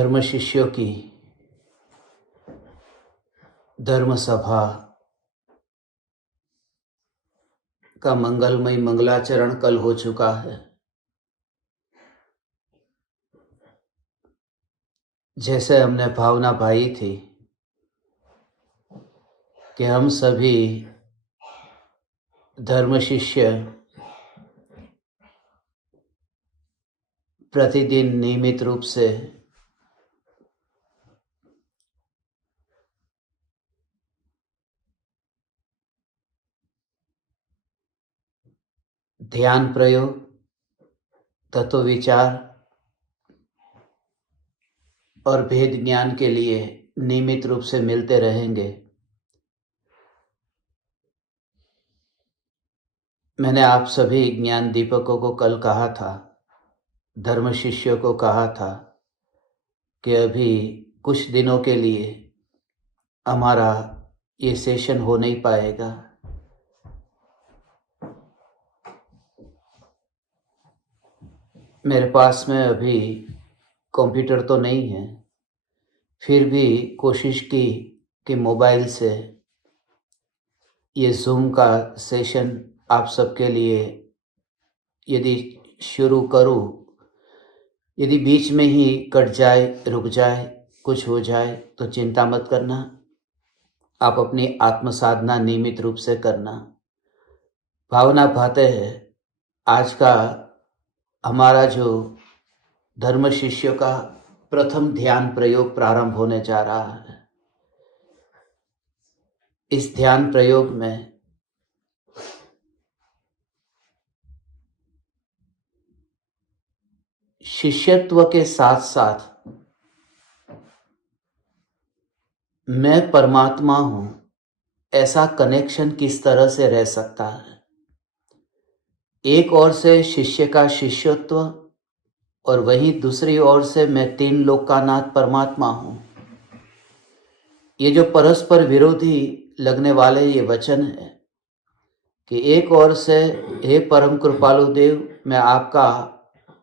धर्म शिष्यों की धर्म सभा का मंगलमय मंगलाचरण कल हो चुका है। जैसे हमने भावना पाई थी कि हम सभी धर्म शिष्य प्रतिदिन नियमित रूप से ध्यान प्रयोग, तत्व विचार और भेद ज्ञान के लिए नियमित रूप से मिलते रहेंगे। मैंने आप सभी ज्ञान दीपकों को कल कहा था, धर्म शिष्यों को कहा था कि अभी कुछ दिनों के लिए हमारा ये सेशन हो नहीं पाएगा। मेरे पास में अभी कंप्यूटर तो नहीं है, फिर भी कोशिश की कि मोबाइल से ये ज़ूम का सेशन आप सबके लिए यदि शुरू करूं, यदि बीच में ही कट जाए, रुक जाए, कुछ हो जाए तो चिंता मत करना। आप अपनी आत्म साधना नियमित रूप से करना। भावना पाते हैं आज का हमारा जो धर्म शिष्यों का प्रथम ध्यान प्रयोग प्रारंभ होने जा रहा है। इस ध्यान प्रयोग में शिष्यत्व के साथ साथ मैं परमात्मा हूं, ऐसा कनेक्शन किस तरह से रह सकता है। एक ओर से शिष्य का शिष्यत्व और वहीं दूसरी ओर से मैं तीन लोक का नाथ परमात्मा हूं। ये जो परस्पर विरोधी लगने वाले ये वचन है कि एक ओर से हे परम कृपालु देव, मैं आपका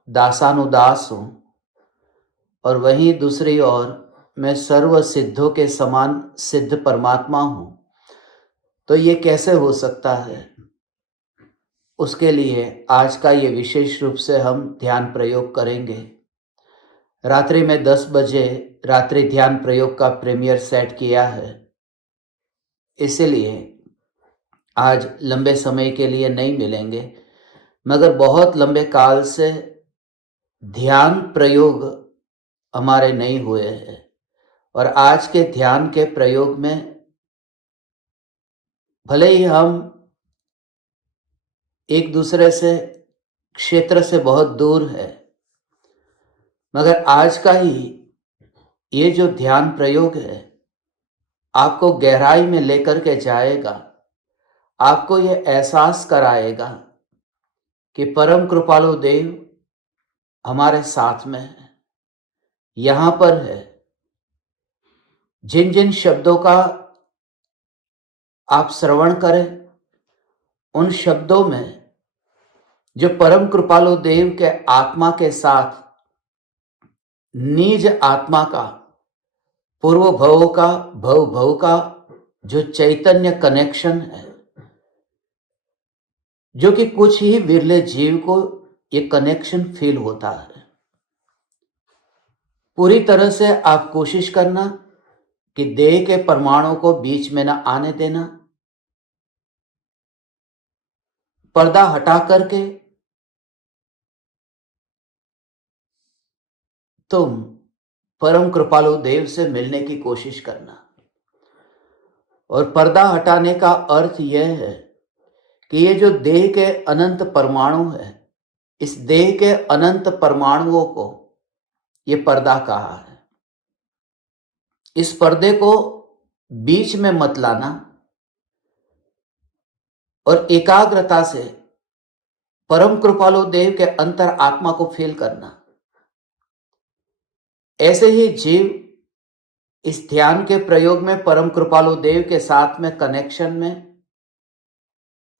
दासानुदास हूं, और वहीं दूसरी ओर मैं सर्व सिद्धों के समान सिद्ध परमात्मा हूं। तो ये कैसे हो सकता है? उसके लिए आज का ये विशेष रूप से हम ध्यान प्रयोग करेंगे। रात्रि में 10 बजे रात्रि ध्यान प्रयोग का प्रीमियर सेट किया है, इसलिए आज लंबे समय के लिए नहीं मिलेंगे, मगर बहुत लंबे काल से ध्यान प्रयोग हमारे नहीं हुए हैं। और आज के ध्यान के प्रयोग में भले ही हम एक दूसरे से क्षेत्र से बहुत दूर है, मगर आज का ही ये जो ध्यान प्रयोग है आपको गहराई में लेकर के जाएगा। आपको ये एहसास कराएगा कि परम कृपालु देव हमारे साथ में है, यहां पर है। जिन जिन शब्दों का आप श्रवण करें, उन शब्दों में जो परम कृपालु देव के आत्मा के साथ निज आत्मा का पूर्व भव का जो चैतन्य कनेक्शन है, जो कि कुछ ही विरले जीव को ये कनेक्शन फील होता है। पूरी तरह से आप कोशिश करना कि देह के परमाणु को बीच में ना आने देना। पर्दा हटा करके तुम परम कृपालु देव से मिलने की कोशिश करना। और पर्दा हटाने का अर्थ यह है कि ये जो देह के अनंत परमाणु है, इस देह के अनंत परमाणुओं को ये पर्दा कहा है। इस पर्दे को बीच में मत लाना और एकाग्रता से परम कृपालु देव के अंतर आत्मा को फील करना। ऐसे ही जीव इस ध्यान के प्रयोग में परम कृपालु देव के साथ में कनेक्शन में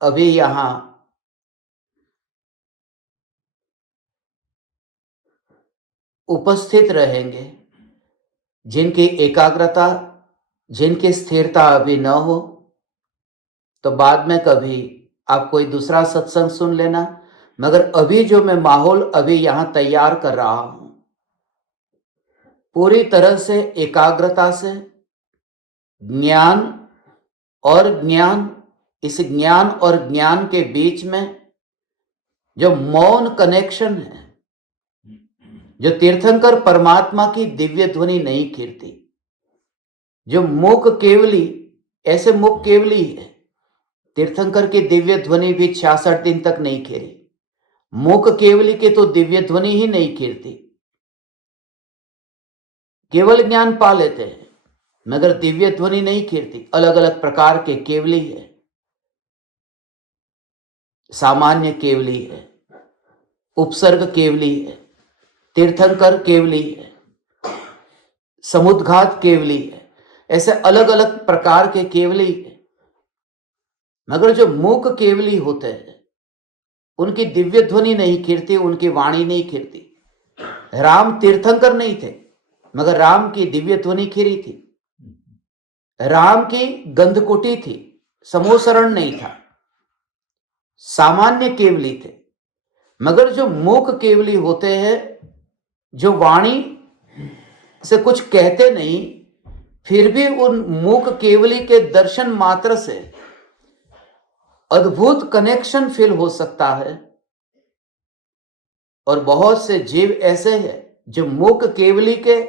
अभी यहां उपस्थित रहेंगे। जिनकी एकाग्रता, जिनकी स्थिरता अभी न हो, तो बाद में कभी आप कोई दूसरा सत्संग सुन लेना। मगर अभी जो मैं माहौल अभी यहां तैयार कर रहा हूं, पूरी तरह से एकाग्रता से ज्ञान और ज्ञान, इस ज्ञान और ज्ञान के बीच में जो मौन कनेक्शन है, जो तीर्थंकर परमात्मा की दिव्य ध्वनि नहीं खीरती, जो मूक केवली, ऐसे मूक केवली है। तीर्थंकर की दिव्य ध्वनि भी 66 दिन तक नहीं खीरी। मूक केवली के तो दिव्य ध्वनि ही नहीं खीरती। केवल ज्ञान पा लेते हैं मगर दिव्य ध्वनि नहीं खीरती। अलग अलग प्रकार के केवली है। सामान्य केवली है, उपसर्ग केवली है, तीर्थंकर केवली है, समुद्घात केवली है। ऐसे अलग अलग प्रकार के केवली है। मगर जो मूक केवली होते हैं उनकी दिव्य ध्वनि नहीं खीरती, उनकी वाणी नहीं खीरती। राम तीर्थंकर नहीं थे मगर राम की दिव्य ध्वनि खीरी थी। राम की गंधकुटी थी, समोसरण नहीं था। सामान्य केवली थे। मगर जो मूक केवली होते हैं, जो वाणी से कुछ कहते नहीं, फिर भी उन मूक केवली के दर्शन मात्र से अद्भुत कनेक्शन फील हो सकता है। और बहुत से जीव ऐसे हैं जो मूक केवली के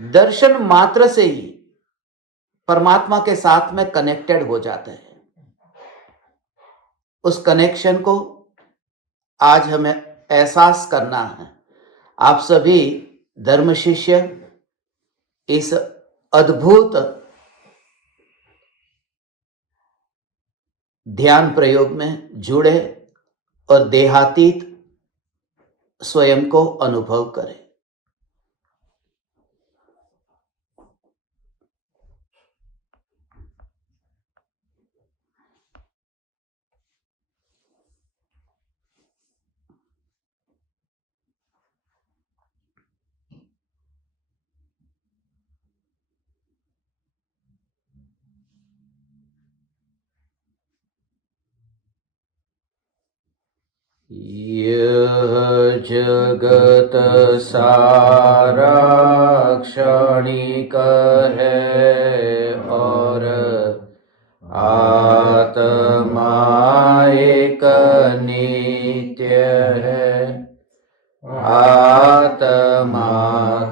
दर्शन मात्र से ही परमात्मा के साथ में कनेक्टेड हो जाते हैं। उस कनेक्शन को आज हमें एहसास करना है। आप सभी धर्म शिष्य इस अद्भुत ध्यान प्रयोग में जुड़े और देहातीत स्वयं को अनुभव करें। यह जगत सारा क्षणिक है और आत्मा एक नित्य है। आत्मा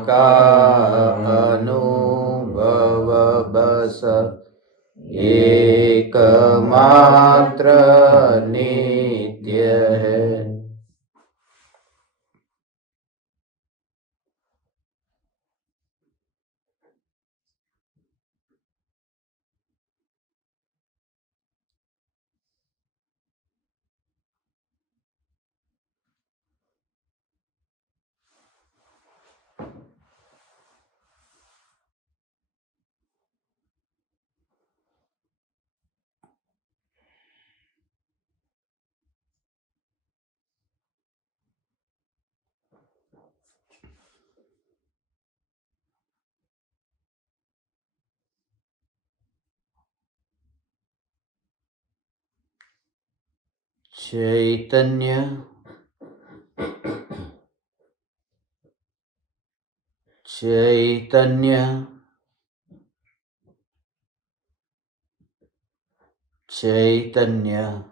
का अनुभव बस एकमात्र नित्य है। चैतन्य चैतन्य चैतन्य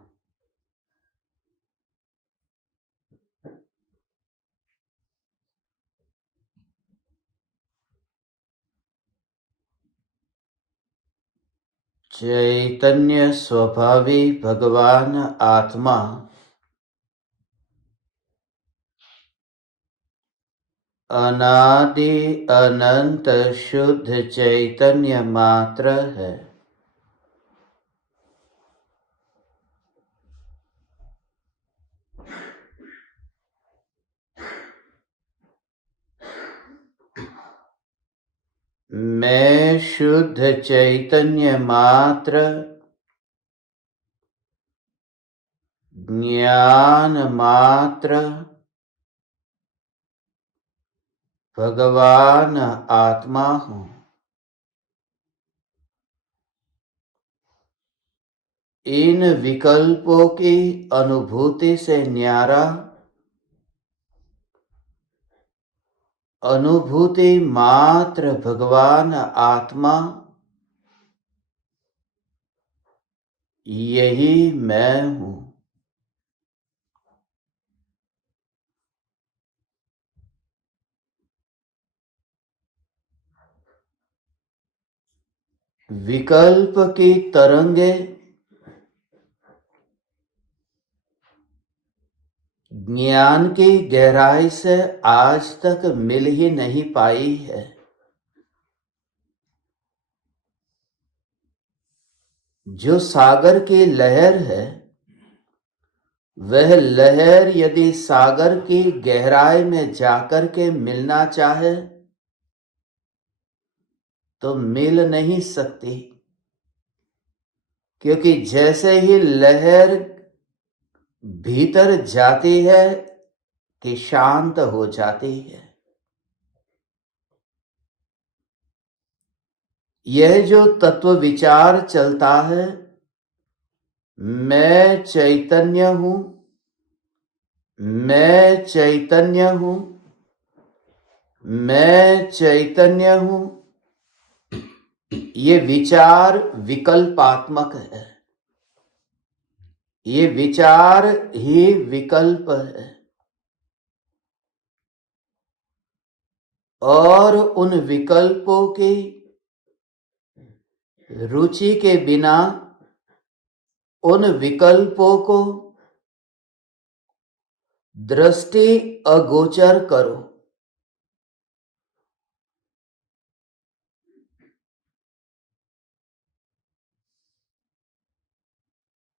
चैतन्य स्वभावी भगवान आत्मा अनादि अनंत शुद्ध चैतन्य मात्र है। मैं शुद्ध चैतन्य मात्र, ज्ञान मात्र, भगवान आत्मा हूं। इन विकल्पों की अनुभूति से न्यारा अनुभूति मात्र भगवान आत्मा, यही मैं हूं। विकल्प की तरंगे ज्ञान की गहराई से आज तक मिल ही नहीं पाई है। जो सागर की लहर है, वह लहर यदि सागर की गहराई में जाकर के मिलना चाहे तो मिल नहीं सकती, क्योंकि जैसे ही लहर भीतर जाती है कि शांत हो जाती है। यह जो तत्व विचार चलता है, मैं चैतन्य हूं, मैं चैतन्य हूं, मैं चैतन्य हूं, ये विचार विकल्पात्मक है। ये विचार ही विकल्प है। और उन विकल्पों की रुचि के बिना उन विकल्पों को दृष्टि अगोचर करो।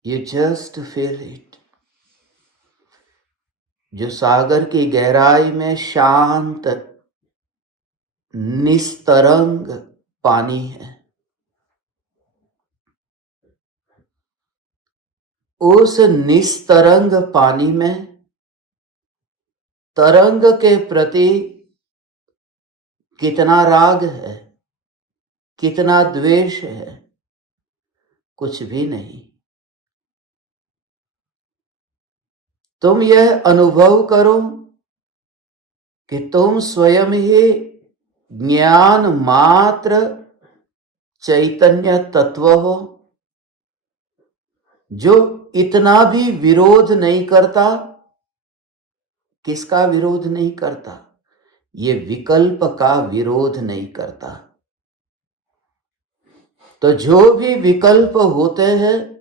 You just feel it। जो सागर की गहराई में शांत निस्तरंग पानी है, उस निस्तरंग पानी में तरंग के प्रति कितना राग है, कितना द्वेष है, कुछ भी नहीं। तुम यह अनुभव करो कि तुम स्वयं ही ज्ञान मात्र चैतन्य तत्व हो, जो इतना भी विरोध नहीं करता। किसका विरोध नहीं करता? ये विकल्प का विरोध नहीं करता। तो जो भी विकल्प होते हैं,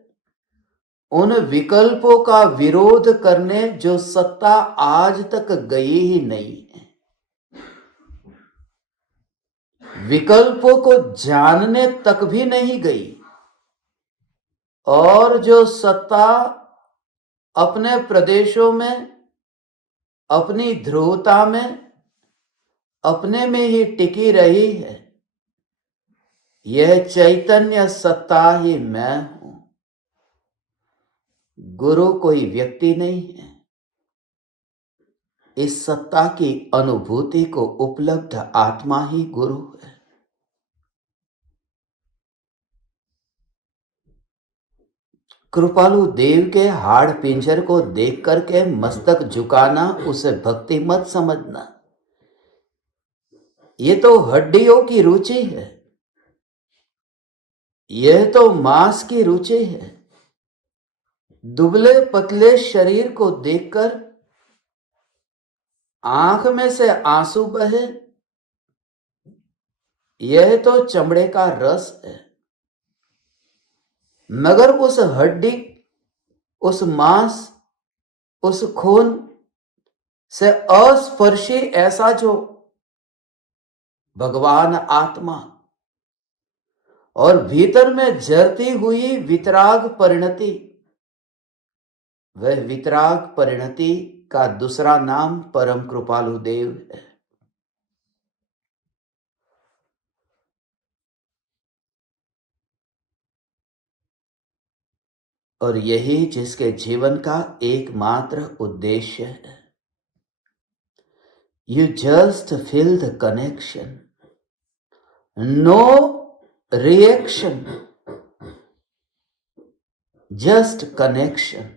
उन विकल्पों का विरोध करने जो सत्ता आज तक गई ही नहीं है, विकल्पों को जानने तक भी नहीं गई, और जो सत्ता अपने प्रदेशों में, अपनी ध्रुवता में, अपने में ही टिकी रही है, यह चैतन्य सत्ता ही मैं हूं। गुरु कोई व्यक्ति नहीं है। इस सत्ता की अनुभूति को उपलब्ध आत्मा ही गुरु है। कृपालु देव के हाड़ पिंजर को देख करके मस्तक झुकाना उसे भक्ति मत समझना। ये तो हड्डियों की रुचि है, यह तो मांस की रुचि है। दुबले पतले शरीर को देखकर आंख में से आंसू बहे, यह तो चमड़े का रस है। मगर उस हड्डी, उस मांस, उस खून से अस्पर्शी ऐसा जो भगवान आत्मा, और भीतर में जरती हुई वितराग परिणति, वह वितराग परिणति का दूसरा नाम परम कृपालु देव है। और यही जिसके जीवन का एकमात्र उद्देश्य है। You just feel the connection. No reaction. Just connection.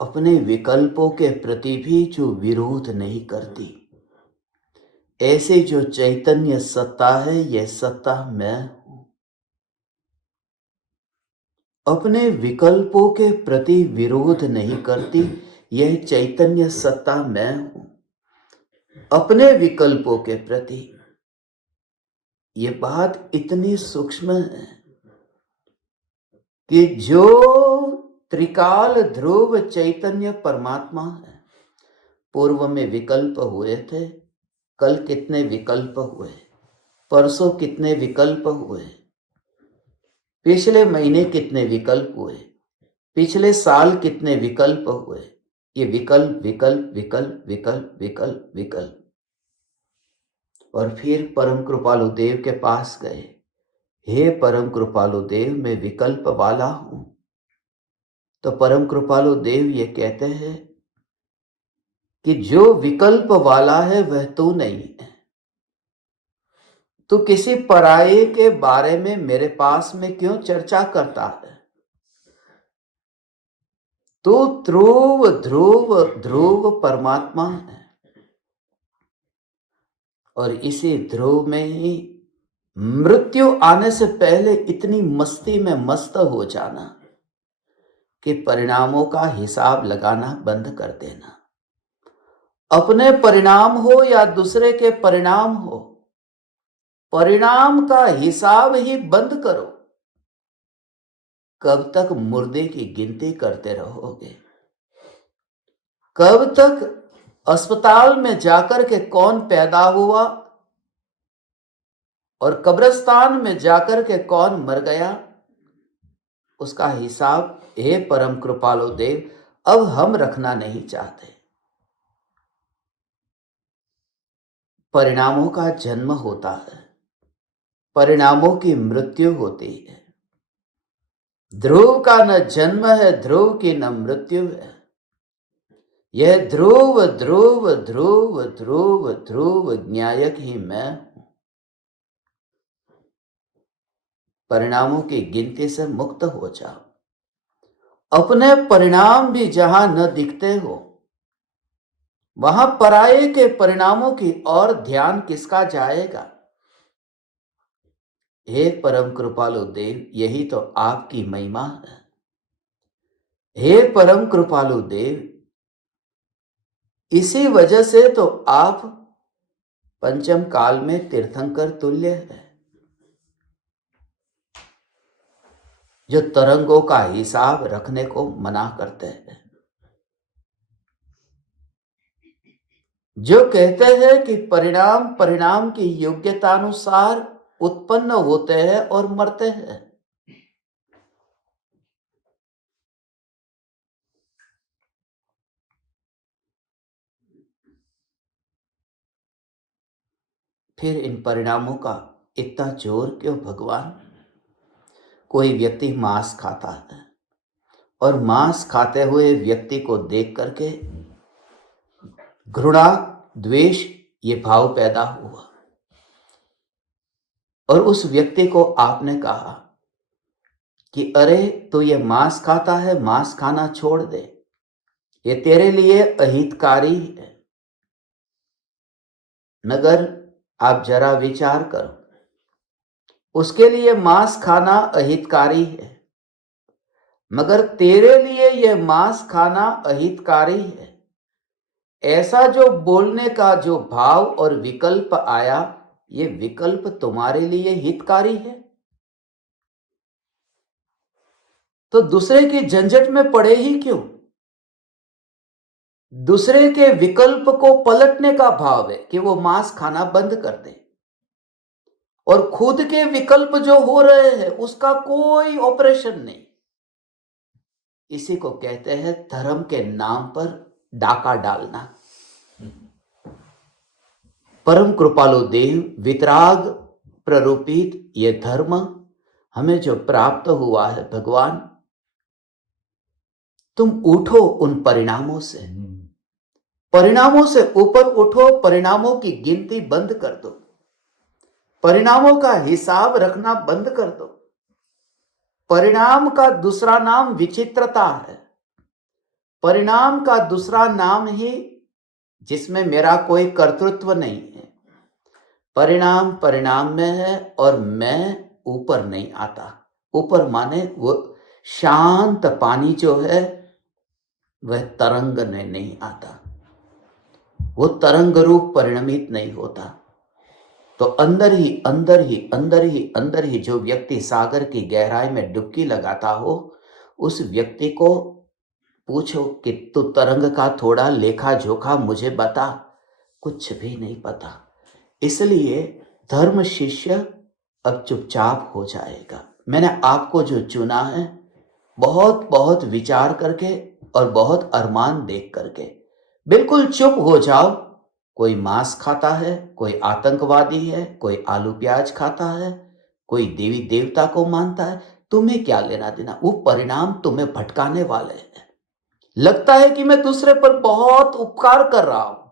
अपने विकल्पों के प्रति भी जो विरोध नहीं करती, ऐसे जो चैतन्य सत्ता है, यह सत्ता मैं हूं। अपने विकल्पों के प्रति विरोध नहीं करती, यह चैतन्य सत्ता मैं हूं। अपने विकल्पों के प्रति, यह बात इतनी सूक्ष्म है कि जो त्रिकाल ध्रुव चैतन्य परमात्मा है, पूर्व में विकल्प हुए थे, कल कितने विकल्प हुए, परसों कितने विकल्प हुए, पिछले महीने कितने विकल्प हुए, पिछले साल कितने विकल्प हुए। ये विकल्प विकल्प विकल्प विकल्प विकल्प विकल्प। और फिर परम कृपालु देव के पास गए, हे परम कृपालु देव, मैं विकल्प वाला हूं। तो परम कृपालु देव ये कहते हैं कि जो विकल्प वाला है वह तू नहीं है। तू किसी पराये के बारे में मेरे पास में क्यों चर्चा करता है? तू ध्रुव ध्रुव ध्रुव परमात्मा है। और इसी ध्रुव में ही मृत्यु आने से पहले इतनी मस्ती में मस्त हो जाना कि परिणामों का हिसाब लगाना बंद कर देना। अपने परिणाम हो या दूसरे के परिणाम हो, परिणाम का हिसाब ही बंद करो। कब तक मुर्दे की गिनती करते रहोगे? कब तक अस्पताल में जाकर के कौन पैदा हुआ और कब्रिस्तान में जाकर के कौन मर गया, उसका हिसाब हे परम कृपालु देव अब हम रखना नहीं चाहते। परिणामों का जन्म होता है, परिणामों की मृत्यु होती है। ध्रुव का न जन्म है, ध्रुव की न मृत्यु है। यह ध्रुव ध्रुव ध्रुव ध्रुव ध्रुव न्यायक ही मैं हूं। परिणामों की गिनती से मुक्त हो जाओ। अपने परिणाम भी जहां न दिखते हो, वहां पराये के परिणामों की ओर ध्यान किसका जाएगा? हे परम कृपालु देव, यही तो आपकी महिमा है। हे परम कृपालु देव, इसी वजह से तो आप पंचम काल में तीर्थंकर तुल्य है, जो तरंगों का हिसाब रखने को मना करते हैं, जो कहते हैं कि परिणाम परिणाम की योग्यतानुसार उत्पन्न होते हैं और मरते हैं। फिर इन परिणामों का इतना जोर क्यों भगवान? कोई व्यक्ति मांस खाता है और मांस खाते हुए व्यक्ति को देख करके घृणा द्वेष ये भाव पैदा हुआ, और उस व्यक्ति को आपने कहा कि अरे तो ये मांस खाता है, मांस खाना छोड़ दे, ये तेरे लिए अहितकारी है। मगर आप जरा विचार करो, उसके लिए मांस खाना अहितकारी है, मगर तेरे लिए यह मांस खाना अहितकारी है। ऐसा जो बोलने का जो भाव और विकल्प आया, ये विकल्प तुम्हारे लिए हितकारी है, तो दूसरे की झंझट में पड़े ही क्यों? दूसरे के विकल्प को पलटने का भाव है कि वो मांस खाना बंद कर दे, और खुद के विकल्प जो हो रहे हैं उसका कोई ऑपरेशन नहीं। इसी को कहते हैं धर्म के नाम पर डाका डालना। परम कृपालु देव वितराग प्ररूपित ये धर्म हमें जो प्राप्त हुआ है भगवान, तुम उठो उन परिणामों से, परिणामों से ऊपर उठो, परिणामों की गिनती बंद कर दो, परिणामों का हिसाब रखना बंद कर दो। परिणाम का दूसरा नाम विचित्रता है। परिणाम का दूसरा नाम ही जिसमें मेरा कोई कर्तृत्व नहीं है। परिणाम परिणाम में है और मैं ऊपर नहीं आता। ऊपर माने वो शांत पानी जो है वह तरंग में नहीं आता, वो तरंग रूप परिणमित नहीं होता। तो अंदर ही अंदर ही अंदर ही अंदर ही जो व्यक्ति सागर की गहराई में डुबकी लगाता हो, उस व्यक्ति को पूछो कि तू तरंग का थोड़ा लेखा जोखा मुझे बता, कुछ भी नहीं पता। इसलिए धर्म शिष्य अब चुपचाप हो जाएगा। मैंने आपको जो चुना है, बहुत बहुत विचार करके और बहुत अरमान देख करके, बिल्कुल चुप हो जाओ। कोई मांस खाता है, कोई आतंकवादी है, कोई आलू प्याज खाता है, कोई देवी देवता को मानता है, तुम्हें क्या लेना देना? वो परिणाम तुम्हें भटकाने वाले हैं। लगता है कि मैं दूसरे पर बहुत उपकार कर रहा हूं,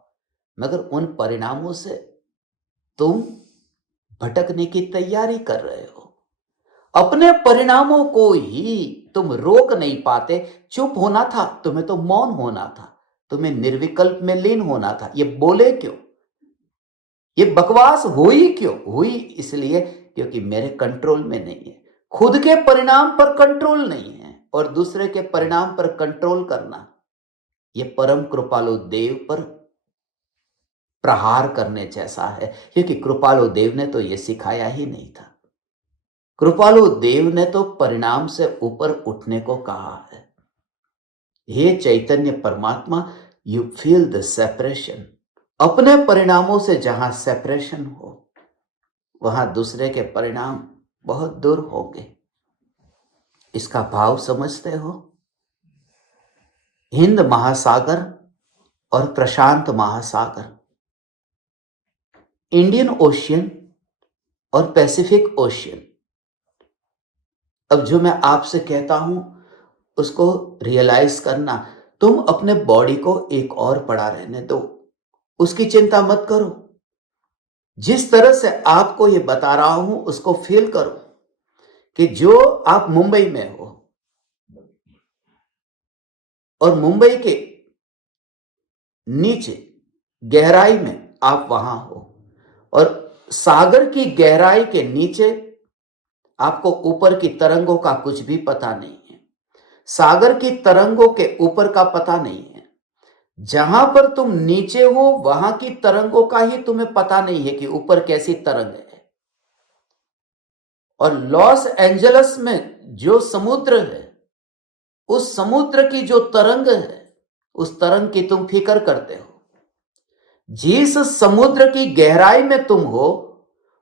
मगर उन परिणामों से तुम भटकने की तैयारी कर रहे हो। अपने परिणामों को ही तुम रोक नहीं पाते। चुप होना था तुम्हें, तो मौन होना था, तुम्हें निर्विकल्प में लीन होना था। ये बोले क्यों? ये बकवास हुई क्यों? हुई इसलिए क्योंकि मेरे कंट्रोल में नहीं है। खुद के परिणाम पर कंट्रोल नहीं है और दूसरे के परिणाम पर कंट्रोल करना, ये परम कृपालु देव पर प्रहार करने जैसा है। क्योंकि कृपालु देव ने तो ये सिखाया ही नहीं था। कृपालु देव ने तो परिणाम से ऊपर उठने को कहा है। हे चैतन्य परमात्मा, यू फील द सेपरेशन। अपने परिणामों से जहां सेपरेशन हो, वहां दूसरे के परिणाम बहुत दूर होंगे। इसका भाव समझते हो? हिंद महासागर और प्रशांत महासागर, इंडियन ओशियन और पैसिफिक ओशियन। अब जो मैं आपसे कहता हूं उसको रियलाइज करना। तुम अपने बॉडी को एक और पड़ा रहने दो, उसकी चिंता मत करो। जिस तरह से आपको ये बता रहा हूं उसको फील करो कि जो आप मुंबई में हो और मुंबई के नीचे गहराई में आप वहां हो और सागर की गहराई के नीचे आपको ऊपर की तरंगों का कुछ भी पता नहीं है। सागर की तरंगों के ऊपर का पता नहीं है। जहां पर तुम नीचे हो वहां की तरंगों का ही तुम्हें पता नहीं है कि ऊपर कैसी तरंग है। और लॉस एंजल्स में जो समुद्र है, उस समुद्र की जो तरंग है, उस तरंग की तुम फिक्र करते हो। जिस समुद्र की गहराई में तुम हो,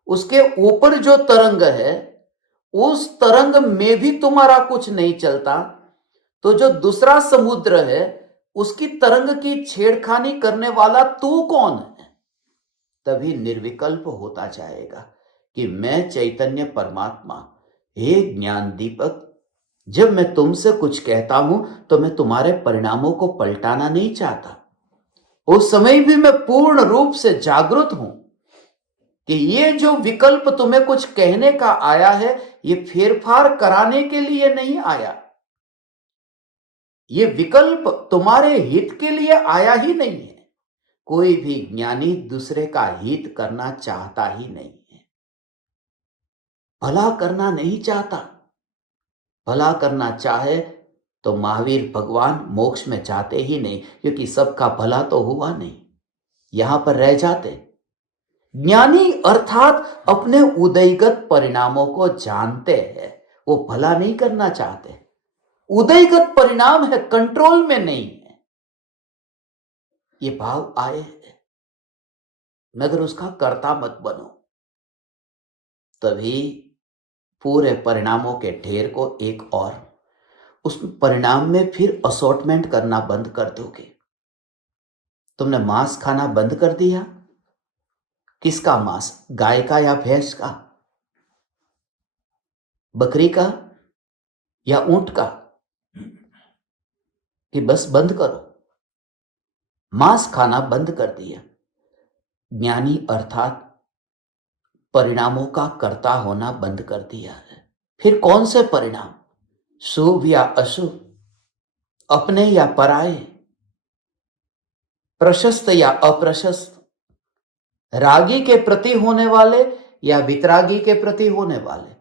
उसके ऊपर जो तरंग है, उस तरंग में भी तुम्हारा कुछ नहीं चलता। तो जो दूसरा समुद्र है, उसकी तरंग की छेड़खानी करने वाला तू कौन है? तभी निर्विकल्प होता जाएगा कि मैं चैतन्य परमात्मा, हे ज्ञान दीपक, जब मैं तुमसे कुछ कहता हूं तो मैं तुम्हारे परिणामों को पलटाना नहीं चाहता। उस समय भी मैं पूर्ण रूप से जागृत हूं कि ये जो विकल्प तुम्हें कुछ कहने का आया है, ये फेरफार कराने के लिए नहीं आया। ये विकल्प तुम्हारे हित के लिए आया ही नहीं है। कोई भी ज्ञानी दूसरे का हित करना चाहता ही नहीं है, भला करना नहीं चाहता। भला करना चाहे तो महावीर भगवान मोक्ष में जाते ही नहीं, क्योंकि सबका भला तो हुआ नहीं, यहां पर रह जाते। ज्ञानी अर्थात अपने उदयगत परिणामों को जानते हैं, वो भला नहीं करना चाहते। उदयगत परिणाम है, कंट्रोल में नहीं है। ये भाव आए हैं, मगर उसका कर्ता मत बनो, तभी पूरे परिणामों के ढेर को एक और उस परिणाम में फिर असॉर्टमेंट करना बंद कर दोगे। तुमने मांस खाना बंद कर दिया। किसका मांस? गाय का या भैंस का? बकरी का या ऊंट का, कि बस बंद करो, मांस खाना बंद कर दिया। ज्ञानी अर्थात परिणामों का कर्ता होना बंद कर दिया है। फिर कौन से परिणाम, शुभ या अशुभ, अपने या पराये, प्रशस्त या अप्रशस्त, रागी के प्रति होने वाले या वितरागी के प्रति होने वाले,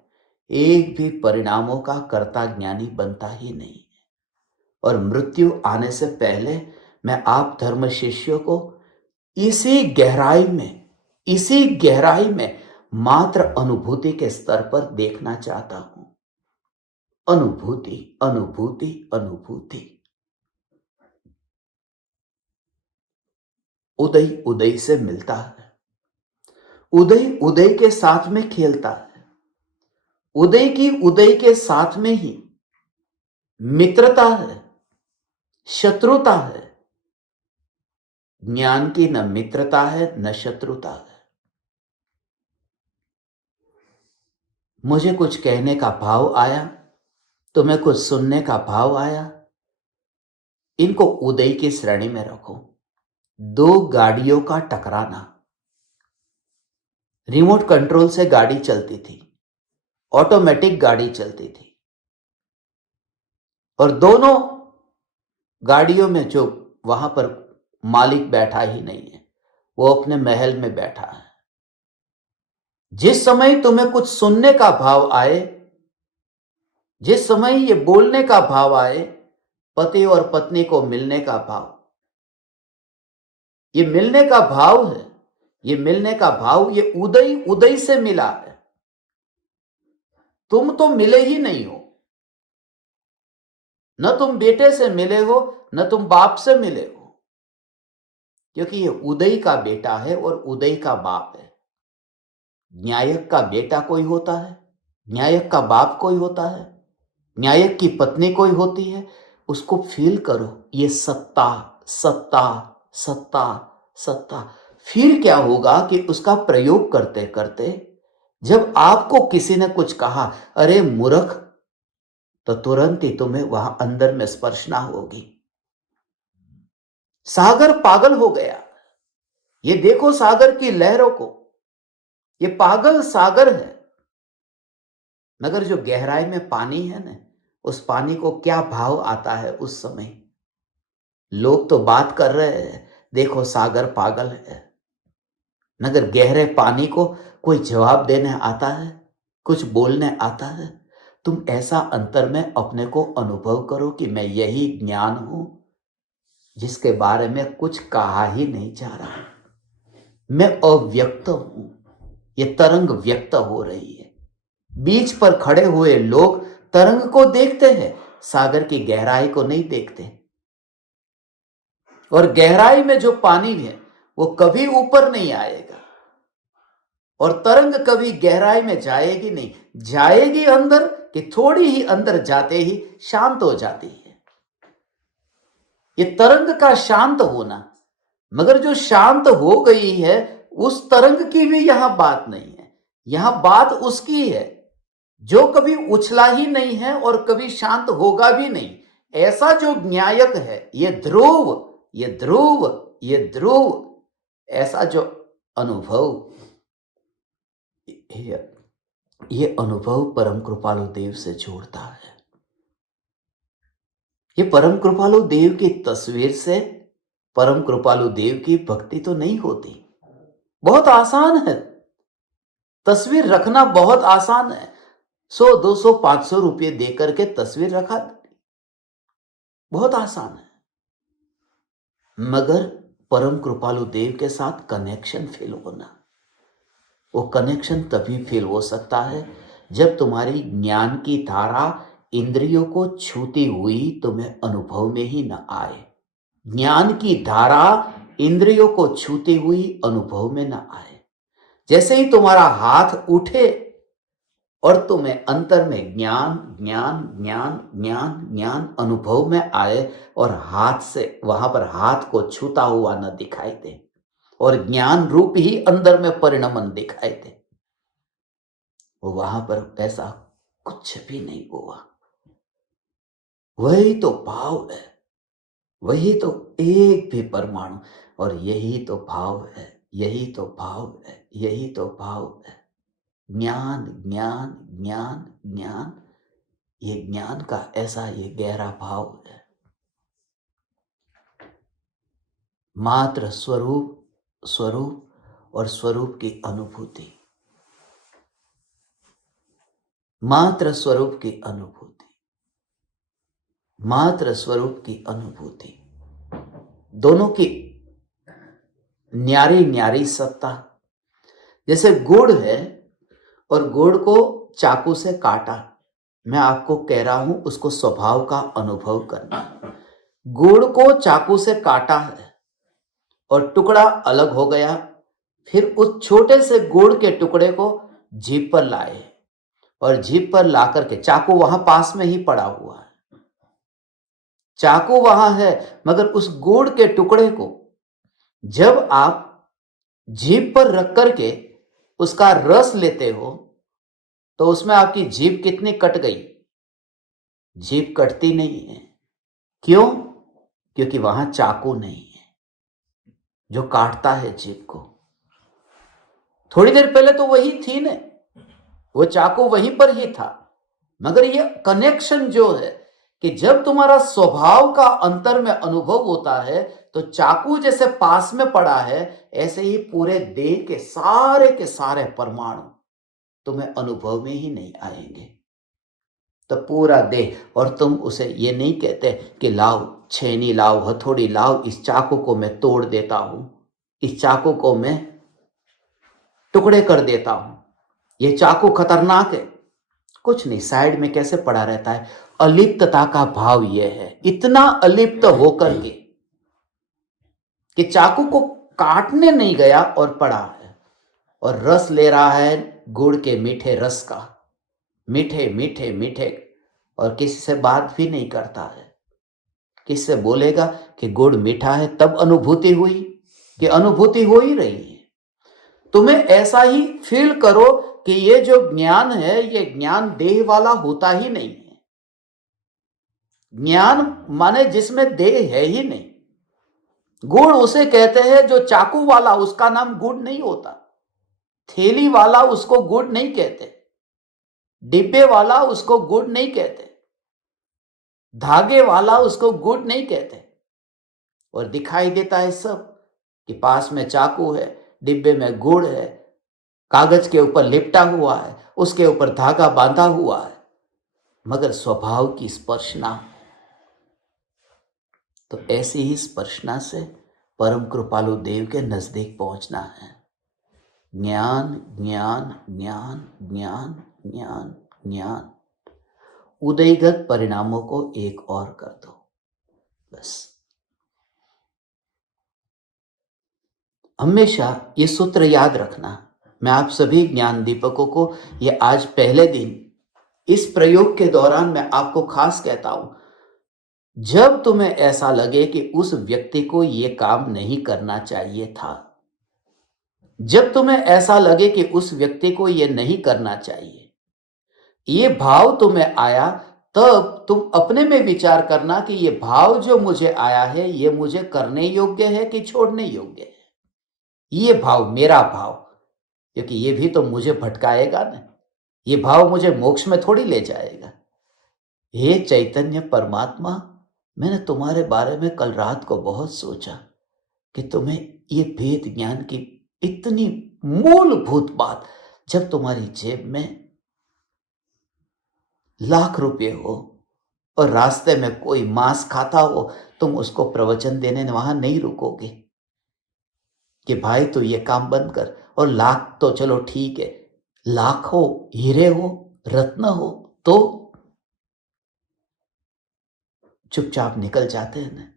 एक भी परिणामों का कर्ता ज्ञानी बनता ही नहीं है। और मृत्यु आने से पहले मैं आप धर्म शिष्यों को इसी गहराई में मात्र अनुभूति के स्तर पर देखना चाहता हूं। अनुभूति, अनुभूति, अनुभूति। उदय उदय से मिलता है, उदय उदय के साथ में खेलता है, उदय की उदय के साथ में ही मित्रता है, शत्रुता है। ज्ञान की न मित्रता है न शत्रुता है। मुझे कुछ कहने का भाव आया, तुम्हें कुछ सुनने का भाव आया, इनको उदय की श्रेणी में रखो। दो गाड़ियों का टकराना, रिमोट कंट्रोल से गाड़ी चलती थी, ऑटोमेटिक गाड़ी चलती थी, और दोनों गाड़ियों में जो वहां पर मालिक बैठा ही नहीं है, वो अपने महल में बैठा है। जिस समय तुम्हें कुछ सुनने का भाव आए, जिस समय ये बोलने का भाव आए, पति और पत्नी को मिलने का भाव, ये मिलने का भाव है, ये मिलने का भाव, ये उदय उदय से मिला है। तुम तो मिले ही नहीं हो, न तुम बेटे से मिले हो न तुम बाप से मिले हो, क्योंकि ये उदय का बेटा है और उदय का बाप है। न्यायक का बेटा कोई होता है, न्यायक का बाप कोई होता है, न्यायक की पत्नी कोई होती है। उसको फील करो, ये सत्ता सत्ता सत्ता सत्ता। फिर क्या होगा कि उसका प्रयोग करते करते जब आपको किसी ने कुछ कहा, अरे मूर्ख, तो तुरंत ही तुम्हें वहां अंदर में स्पर्शना होगी। सागर पागल हो गया। ये देखो सागर की लहरों को, ये पागल सागर है। मगर जो गहराई में पानी है ना, उस पानी को क्या भाव आता है उस समय। लोग तो बात कर रहे हैं, देखो सागर पागल है, मगर गहरे पानी को कोई जवाब देने आता है, कुछ बोलने आता है। तुम ऐसा अंतर में अपने को अनुभव करो कि मैं यही ज्ञान हूं जिसके बारे में कुछ कहा ही नहीं जा रहा। मैं अव्यक्त हूं, ये तरंग व्यक्त हो रही है। बीच पर खड़े हुए लोग तरंग को देखते हैं, सागर की गहराई को नहीं देखते। और गहराई में जो पानी है वो कभी ऊपर नहीं आएगा, और तरंग कभी गहराई में जाएगी नहीं, जाएगी अंदर कि थोड़ी ही अंदर जाते ही शांत हो जाती है। ये तरंग का शांत होना, मगर जो शांत हो गई है उस तरंग की भी यहां बात नहीं है। यहां बात उसकी है जो कभी उछला ही नहीं है और कभी शांत होगा भी नहीं। ऐसा जो न्यायक है, ये ध्रुव, ये ध्रुव, ये ध्रुव, ऐसा जो अनुभव, ये अनुभव परम कृपालु देव से जोड़ता है। ये परम कृपालु देव की तस्वीर से परम कृपालु देव की भक्ति तो नहीं होती। बहुत आसान है, तस्वीर रखना बहुत आसान है। 100, 200, 500 रुपये देकर के तस्वीर रखा, बहुत आसान है। मगर परम कृपालु देव के साथ कनेक्शन फील होना, वो कनेक्शन तभी फील हो सकता है जब तुम्हारी ज्ञान की धारा इंद्रियों को छूती हुई तुम्हें अनुभव में ही न आए। ज्ञान की धारा इंद्रियों को छूती हुई अनुभव में न आए। जैसे ही तुम्हारा हाथ उठे और तुम्हें अंतर में ज्ञान ज्ञान ज्ञान ज्ञान ज्ञान अनुभव में आए, और हाथ से वहां पर हाथ को छूता हुआ न दिखाई दे, और ज्ञान रूप ही अंदर में परिणमन दिखाई दे, वो वहां पर ऐसा कुछ भी नहीं हुआ। वही तो भाव है, वही तो एक भी परमाणु, और यही तो भाव है, यही तो भाव है, यही तो भाव है। ज्ञान ज्ञान ज्ञान ज्ञान, ये ज्ञान का ऐसा ये गहरा भाव है। मात्र स्वरूप, स्वरूप और स्वरूप की अनुभूति, मात्र स्वरूप की अनुभूति, मात्र स्वरूप की अनुभूति, दोनों की न्यारी न्यारी सत्ता। जैसे गुड़ है और गुड़ को चाकू से काटा, मैं आपको कह रहा हूं उसको स्वभाव का अनुभव करना। गुड़ को चाकू से काटा है और टुकड़ा अलग हो गया, फिर उस छोटे से गुड़ के टुकड़े को जीभ पर लाए और जीभ पर ला करके, चाकू वहां पास में ही पड़ा हुआ है, चाकू वहां है, मगर उस गुड़ के टुकड़े को जब आप जीभ पर रख करके उसका रस लेते हो तो उसमें आपकी जीभ कितनी कट गई? जीभ कटती नहीं है। क्यों? क्योंकि वहां चाकू नहीं है जो काटता है जीभ को। थोड़ी देर पहले तो वही थी ना, वो चाकू वहीं पर ही था, मगर ये कनेक्शन जो है कि जब तुम्हारा स्वभाव का अंतर में अनुभव होता है तो चाकू जैसे पास में पड़ा है, ऐसे ही पूरे देह के सारे परमाणु तुम्हें अनुभव में ही नहीं आएंगे। तो पूरा देह, और तुम उसे ये नहीं कहते कि लाओ छेनी, लाओ हथौड़ी, लाओ इस चाकू को मैं तोड़ देता हूं, इस चाकू को मैं टुकड़े कर देता हूं, ये चाकू खतरनाक है। कुछ नहीं, साइड में कैसे पड़ा रहता है। अलिप्तता का भाव यह है, इतना अलिप्त होकर के कि चाकू को काटने नहीं गया और पड़ा है और रस ले रहा है गुड़ के मीठे रस का, मीठे मीठे मीठे, और किसी से बात भी नहीं करता है। किससे बोलेगा कि गुड़ मीठा है? तब अनुभूति हुई कि अनुभूति हो ही रही है। तुम्हें ऐसा ही फील करो कि ये जो ज्ञान है, ये ज्ञान देह वाला होता ही नहीं है। ज्ञान माने जिसमें देह है ही नहीं। गुड़ उसे कहते हैं जो चाकू वाला, उसका नाम गुड़ नहीं होता। थैली वाला उसको गुड़ नहीं कहते, डिब्बे वाला उसको गुड़ नहीं कहते, धागे वाला उसको गुड़ नहीं कहते। और दिखाई देता है सब कि पास में चाकू है, डिब्बे में गुड़ है, कागज के ऊपर लिपटा हुआ है, उसके ऊपर धागा बांधा हुआ है, मगर स्वभाव की स्पर्शना। तो ऐसी ही स्पर्शना से परम कृपालु देव के नजदीक पहुंचना है। ज्ञान ज्ञान ज्ञान ज्ञान ज्ञान ज्ञान, उदयगत परिणामों को एक और कर दो, बस। हमेशा ये सूत्र याद रखना। मैं आप सभी ज्ञान दीपकों को ये आज पहले दिन इस प्रयोग के दौरान मैं आपको खास कहता हूं, जब तुम्हें ऐसा लगे कि उस व्यक्ति को यह काम नहीं करना चाहिए था, जब तुम्हें ऐसा लगे कि उस व्यक्ति को यह नहीं करना चाहिए, ये भाव तुम्हें आया, तब तुम अपने में विचार करना कि ये भाव जो मुझे आया है, ये मुझे करने योग्य है कि छोड़ने योग्य है। ये भाव मेरा भाव, क्योंकि ये भी तो मुझे भटकाएगा ना, ये भाव मुझे मोक्ष में थोड़ी ले जाएगा। हे चैतन्य परमात्मा, मैंने तुम्हारे बारे में कल रात को बहुत सोचा कि तुम्हें ये भेद ज्ञान की इतनी मूलभूत बात, जब तुम्हारी जेब में लाख रुपए हो और रास्ते में कोई मांस खाता हो, तुम उसको प्रवचन देने वहां नहीं रुकोगे कि भाई तू ये काम बंद कर। और लाख तो चलो ठीक है, लाख हो, हीरे हो, रत्न हो, तो चुपचाप निकल जाते हैं ना।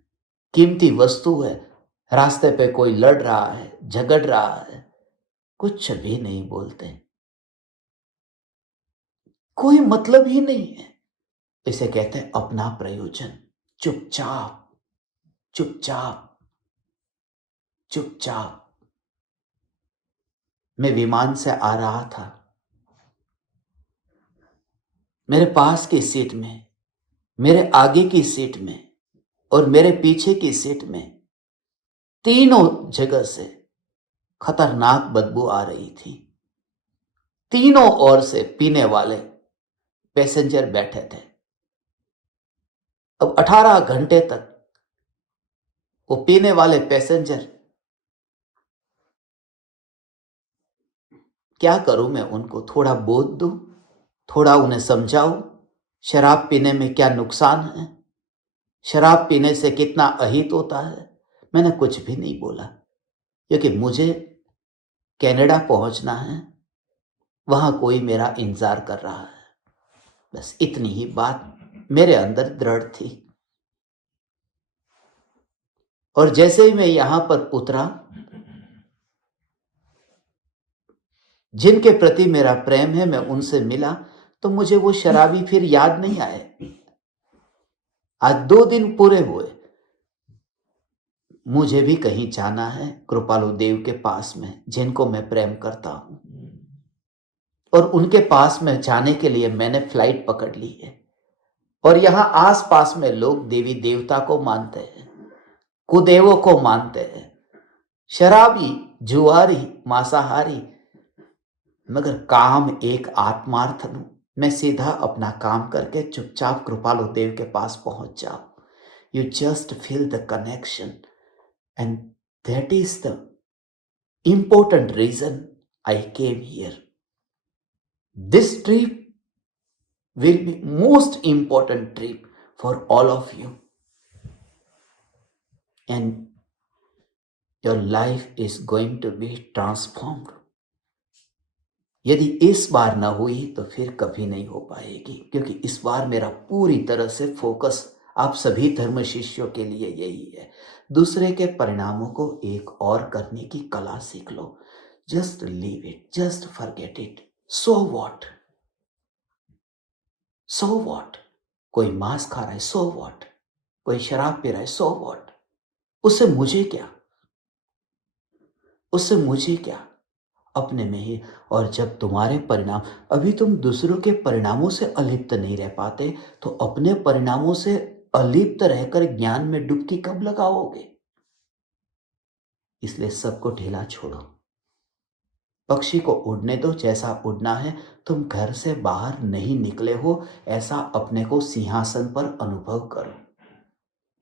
कीमती वस्तु है, रास्ते पे कोई लड़ रहा है, झगड़ रहा है, कुछ भी नहीं बोलते, कोई मतलब ही नहीं है। इसे कहते हैं अपना प्रयोजन। चुपचाप चुपचाप चुपचाप। मैं विमान से आ रहा था, मेरे पास की सीट में, मेरे आगे की सीट में और मेरे पीछे की सीट में, तीनों जगह से खतरनाक बदबू आ रही थी। तीनों ओर से पीने वाले पैसेंजर बैठे थे। अब 18 घंटे तक वो पीने वाले पैसेंजर, क्या करूं मैं उनको? थोड़ा बोध दूं, थोड़ा उन्हें समझाऊं शराब पीने में क्या नुकसान है, शराब पीने से कितना अहित होता है। मैंने कुछ भी नहीं बोला, क्योंकि मुझे कनाडा पहुंचना है, वहां कोई मेरा इंतजार कर रहा है। बस इतनी ही बात मेरे अंदर दृढ़ थी। और जैसे ही मैं यहां पर उतरा, जिनके प्रति मेरा प्रेम है, मैं उनसे मिला, तो मुझे वो शराबी फिर याद नहीं आए। आज 2 दिन पूरे हुए। मुझे भी कहीं जाना है, कृपालु देव के पास में, जिनको मैं प्रेम करता हूं, और उनके पास में जाने के लिए मैंने फ्लाइट पकड़ ली है। और यहां आसपास में लोग देवी देवता को मानते हैं, कुदेवों को मानते हैं, शराबी, जुआरी, मांसाहारी, मगर काम एक आत्मार्थ हूं। मैं सीधा अपना काम करके चुपचाप कृपालु देव के पास पहुंच जाऊं। You just feel the connection, and that is the important reason I came here. This trip will be most important trip for all of you, and your life is going to be transformed. यदि इस बार ना हुई तो फिर कभी नहीं हो पाएगी, क्योंकि इस बार मेरा पूरी तरह से फोकस आप सभी धर्म शिष्यों के लिए यही है। दूसरे के परिणामों को एक और करने की कला सीख लो। Just leave it, just forget it. So what, so what. कोई मांस खा रहा है, सो व्हाट। कोई शराब पी रहा है, सो व्हाट। उससे मुझे क्या, उससे मुझे क्या, अपने में ही। और जब तुम्हारे परिणाम, अभी तुम दूसरों के परिणामों से अलिप्त नहीं रह पाते, तो अपने परिणामों से अलिप्त रहकर ज्ञान में डुबकी कब लगाओगे? इसलिए सबको ढीला छोड़ो, पक्षी को उड़ने दो जैसा उड़ना है। तुम घर से बाहर नहीं निकले हो, ऐसा अपने को सिंहासन पर अनुभव करो।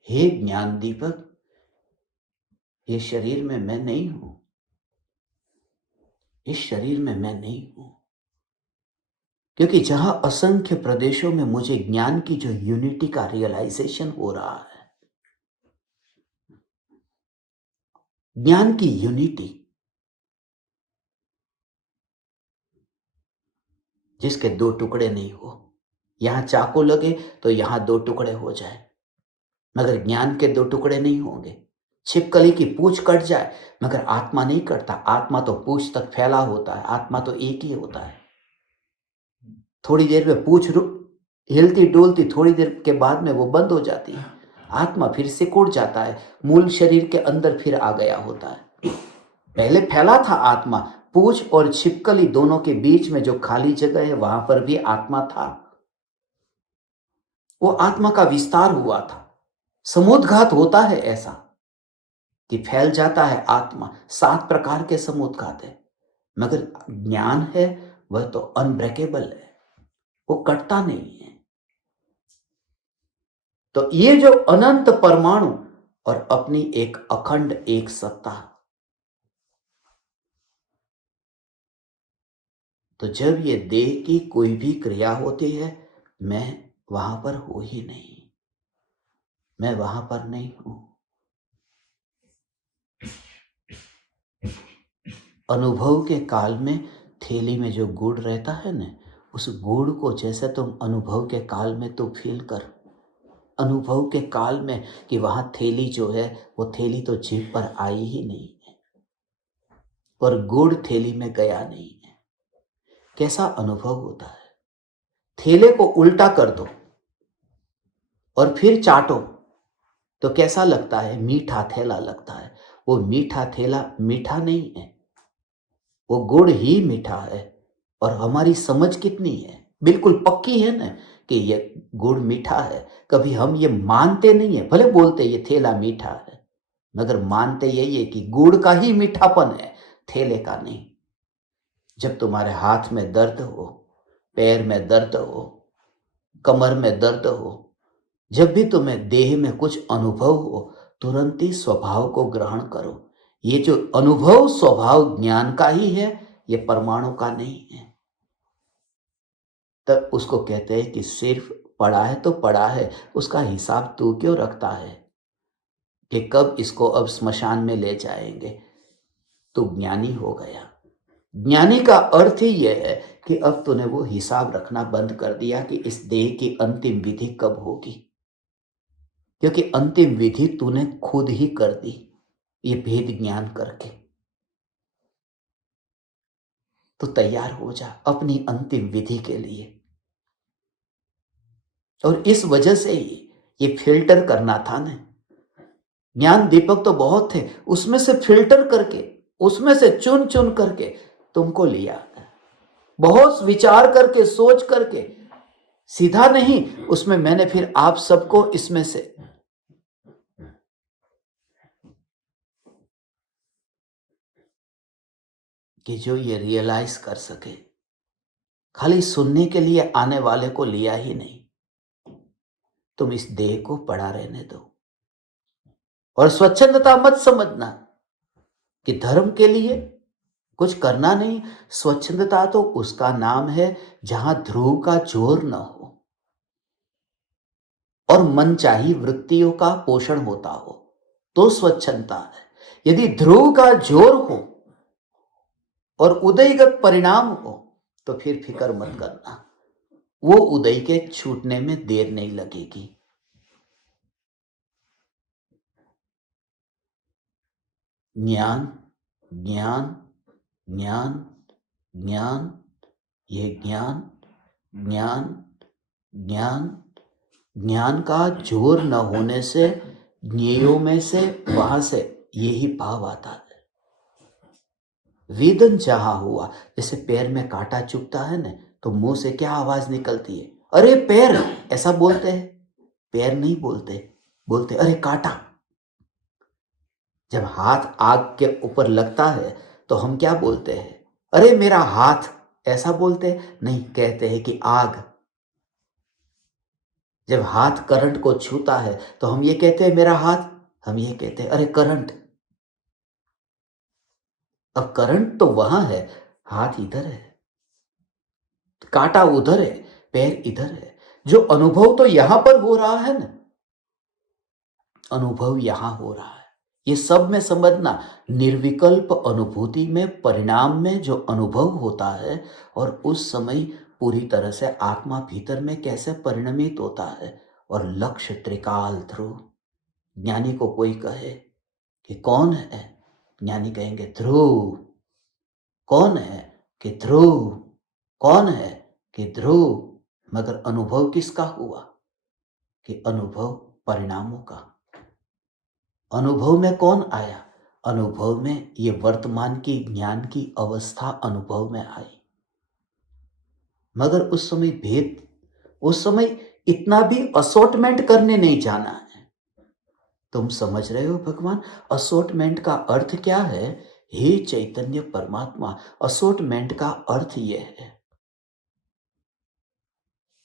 हे ज्ञान दीपक, ये शरीर में मैं नहीं हूं, इस शरीर में मैं नहीं हूं। क्योंकि जहां असंख्य प्रदेशों में मुझे ज्ञान की जो यूनिटी का रियलाइजेशन हो रहा है, ज्ञान की यूनिटी, जिसके 2 टुकड़े नहीं हो। यहां चाकू लगे तो यहां 2 टुकड़े हो जाए, मगर ज्ञान के 2 टुकड़े नहीं होंगे। छिपकली की पूंछ कट जाए, मगर आत्मा नहीं कटता। आत्मा तो पूंछ तक फैला होता है, आत्मा तो एक ही होता है। थोड़ी देर में पूंछ हिलती डोलती, थोड़ी देर के बाद में वो बंद हो जाती है। आत्मा फिर से कुड़ जाता है, मूल शरीर के अंदर फिर आ गया होता है। पहले फैला था आत्मा, पूंछ और छिपकली दोनों के बीच में जो खाली जगह है, वहां पर भी आत्मा था। वो आत्मा का विस्तार हुआ था। समुद्घात होता है ऐसा कि फैल जाता है आत्मा। 7 प्रकार के समुद्घात है, मगर ज्ञान है वह तो अनब्रेकेबल है, वो कटता नहीं है। तो ये जो अनंत परमाणु और अपनी एक अखंड एक सत्ता, तो जब ये देह की कोई भी क्रिया होती है, मैं वहां पर हो ही नहीं, मैं वहां पर नहीं हूं। अनुभव के काल में थैली में जो गुड़ रहता है ना, उस गुड़ को जैसे तुम अनुभव के काल में तो फील कर। अनुभव के काल में कि वहां थैली जो है, वो थैली तो जीभ पर आई ही नहीं है, और गुड़ थैली में गया नहीं है। कैसा अनुभव होता है? थैले को उल्टा कर दो और फिर चाटो तो कैसा लगता है? मीठा थैला लगता है। वो मीठा थैला मीठा नहीं है, वो गुड़ ही मीठा है। और हमारी समझ कितनी है? बिल्कुल पक्की है ना कि ये गुड़ मीठा है। कभी हम ये मानते नहीं है, भले बोलते ये थैला मीठा है, मगर मानते यही है कि गुड़ का ही मीठापन है, थैले का नहीं। जब तुम्हारे हाथ में दर्द हो, पैर में दर्द हो, कमर में दर्द हो, जब भी तुम्हें देह में कुछ अनुभव हो, तुरंत ही स्वभाव को ग्रहण करो। ये जो अनुभव स्वभाव ज्ञान का ही है, ये परमाणु का नहीं है। तब उसको कहते हैं कि सिर्फ पड़ा है तो पड़ा है, उसका हिसाब तू क्यों रखता है कि कब इसको अब स्मशान में ले जाएंगे। तू ज्ञानी हो गया। ज्ञानी का अर्थ ही यह है कि अब तूने वो हिसाब रखना बंद कर दिया कि इस देह की अंतिम विधि कब होगी, क्योंकि अंतिम विधि तूने खुद ही कर दी ये भेद ज्ञान करके। तो तैयार हो जा अपनी अंतिम विधि के लिए। और इस वजह से ही ये फिल्टर करना था ना। ज्ञान दीपक तो बहुत थे, उसमें से फिल्टर करके, उसमें से चुन चुन करके तुमको लिया, बहुत विचार करके सोच करके, सीधा नहीं। उसमें मैंने फिर आप सबको इसमें से कि जो ये रियलाइज कर सके, खाली सुनने के लिए आने वाले को लिया ही नहीं। तुम इस देह को पड़ा रहने दो। और स्वच्छंदता मत समझना कि धर्म के लिए कुछ करना नहीं। स्वच्छंदता तो उसका नाम है जहां ध्रुव का जोर न हो और मनचाही वृत्तियों का पोषण होता हो, तो स्वच्छंदता है। यदि ध्रुव का जोर हो और उदयगत परिणाम हो, तो फिर फिक्र मत करना, वो उदय के छूटने में देर नहीं लगेगी। ज्ञान ज्ञान ज्ञान ज्ञान, ये ज्ञान ज्ञान ज्ञान। ज्ञान का जोर न होने से ज्ञेयों में से वहां से यही भाव आता है। वेदन जहां हुआ, जैसे पैर में कांटा चुभता है ना, तो मुंह से क्या आवाज निकलती है? अरे पैर, ऐसा बोलते हैं? पैर नहीं बोलते, बोलते अरे कांटा। जब हाथ आग के ऊपर लगता है तो हम क्या बोलते हैं? अरे मेरा हाथ, ऐसा बोलते नहीं, कहते हैं कि आग। जब हाथ करंट को छूता है तो हम ये कहते हैं मेरा हाथ, हम ये कहते हैं अरे करंट। अब करंट तो वहां है, हाथ इधर है, कांटा उधर है, पैर इधर है। जो अनुभव तो यहां पर हो रहा है ना, अनुभव यहां हो रहा है। ये सब में समझना, निर्विकल्प अनुभूति में, परिणाम में जो अनुभव होता है, और उस समय पूरी तरह से आत्मा भीतर में कैसे परिणमित होता है। और लक्ष्य त्रिकाल ध्रुव। ज्ञानी को कोई कहे कि कौन है, ज्ञानी कहेंगे ध्रुव। कौन है कि ध्रुव। कौन है कि ध्रुव। मगर अनुभव किसका हुआ? कि अनुभव परिणामों का। अनुभव में कौन आया? अनुभव में ये वर्तमान की ज्ञान की अवस्था अनुभव में आई। मगर उस समय भेद, उस समय इतना भी असॉर्टमेंट करने नहीं जाना है। तुम समझ रहे हो भगवान? असॉर्टमेंट का अर्थ क्या है? हे चैतन्य परमात्मा, असॉर्टमेंट का अर्थ यह है,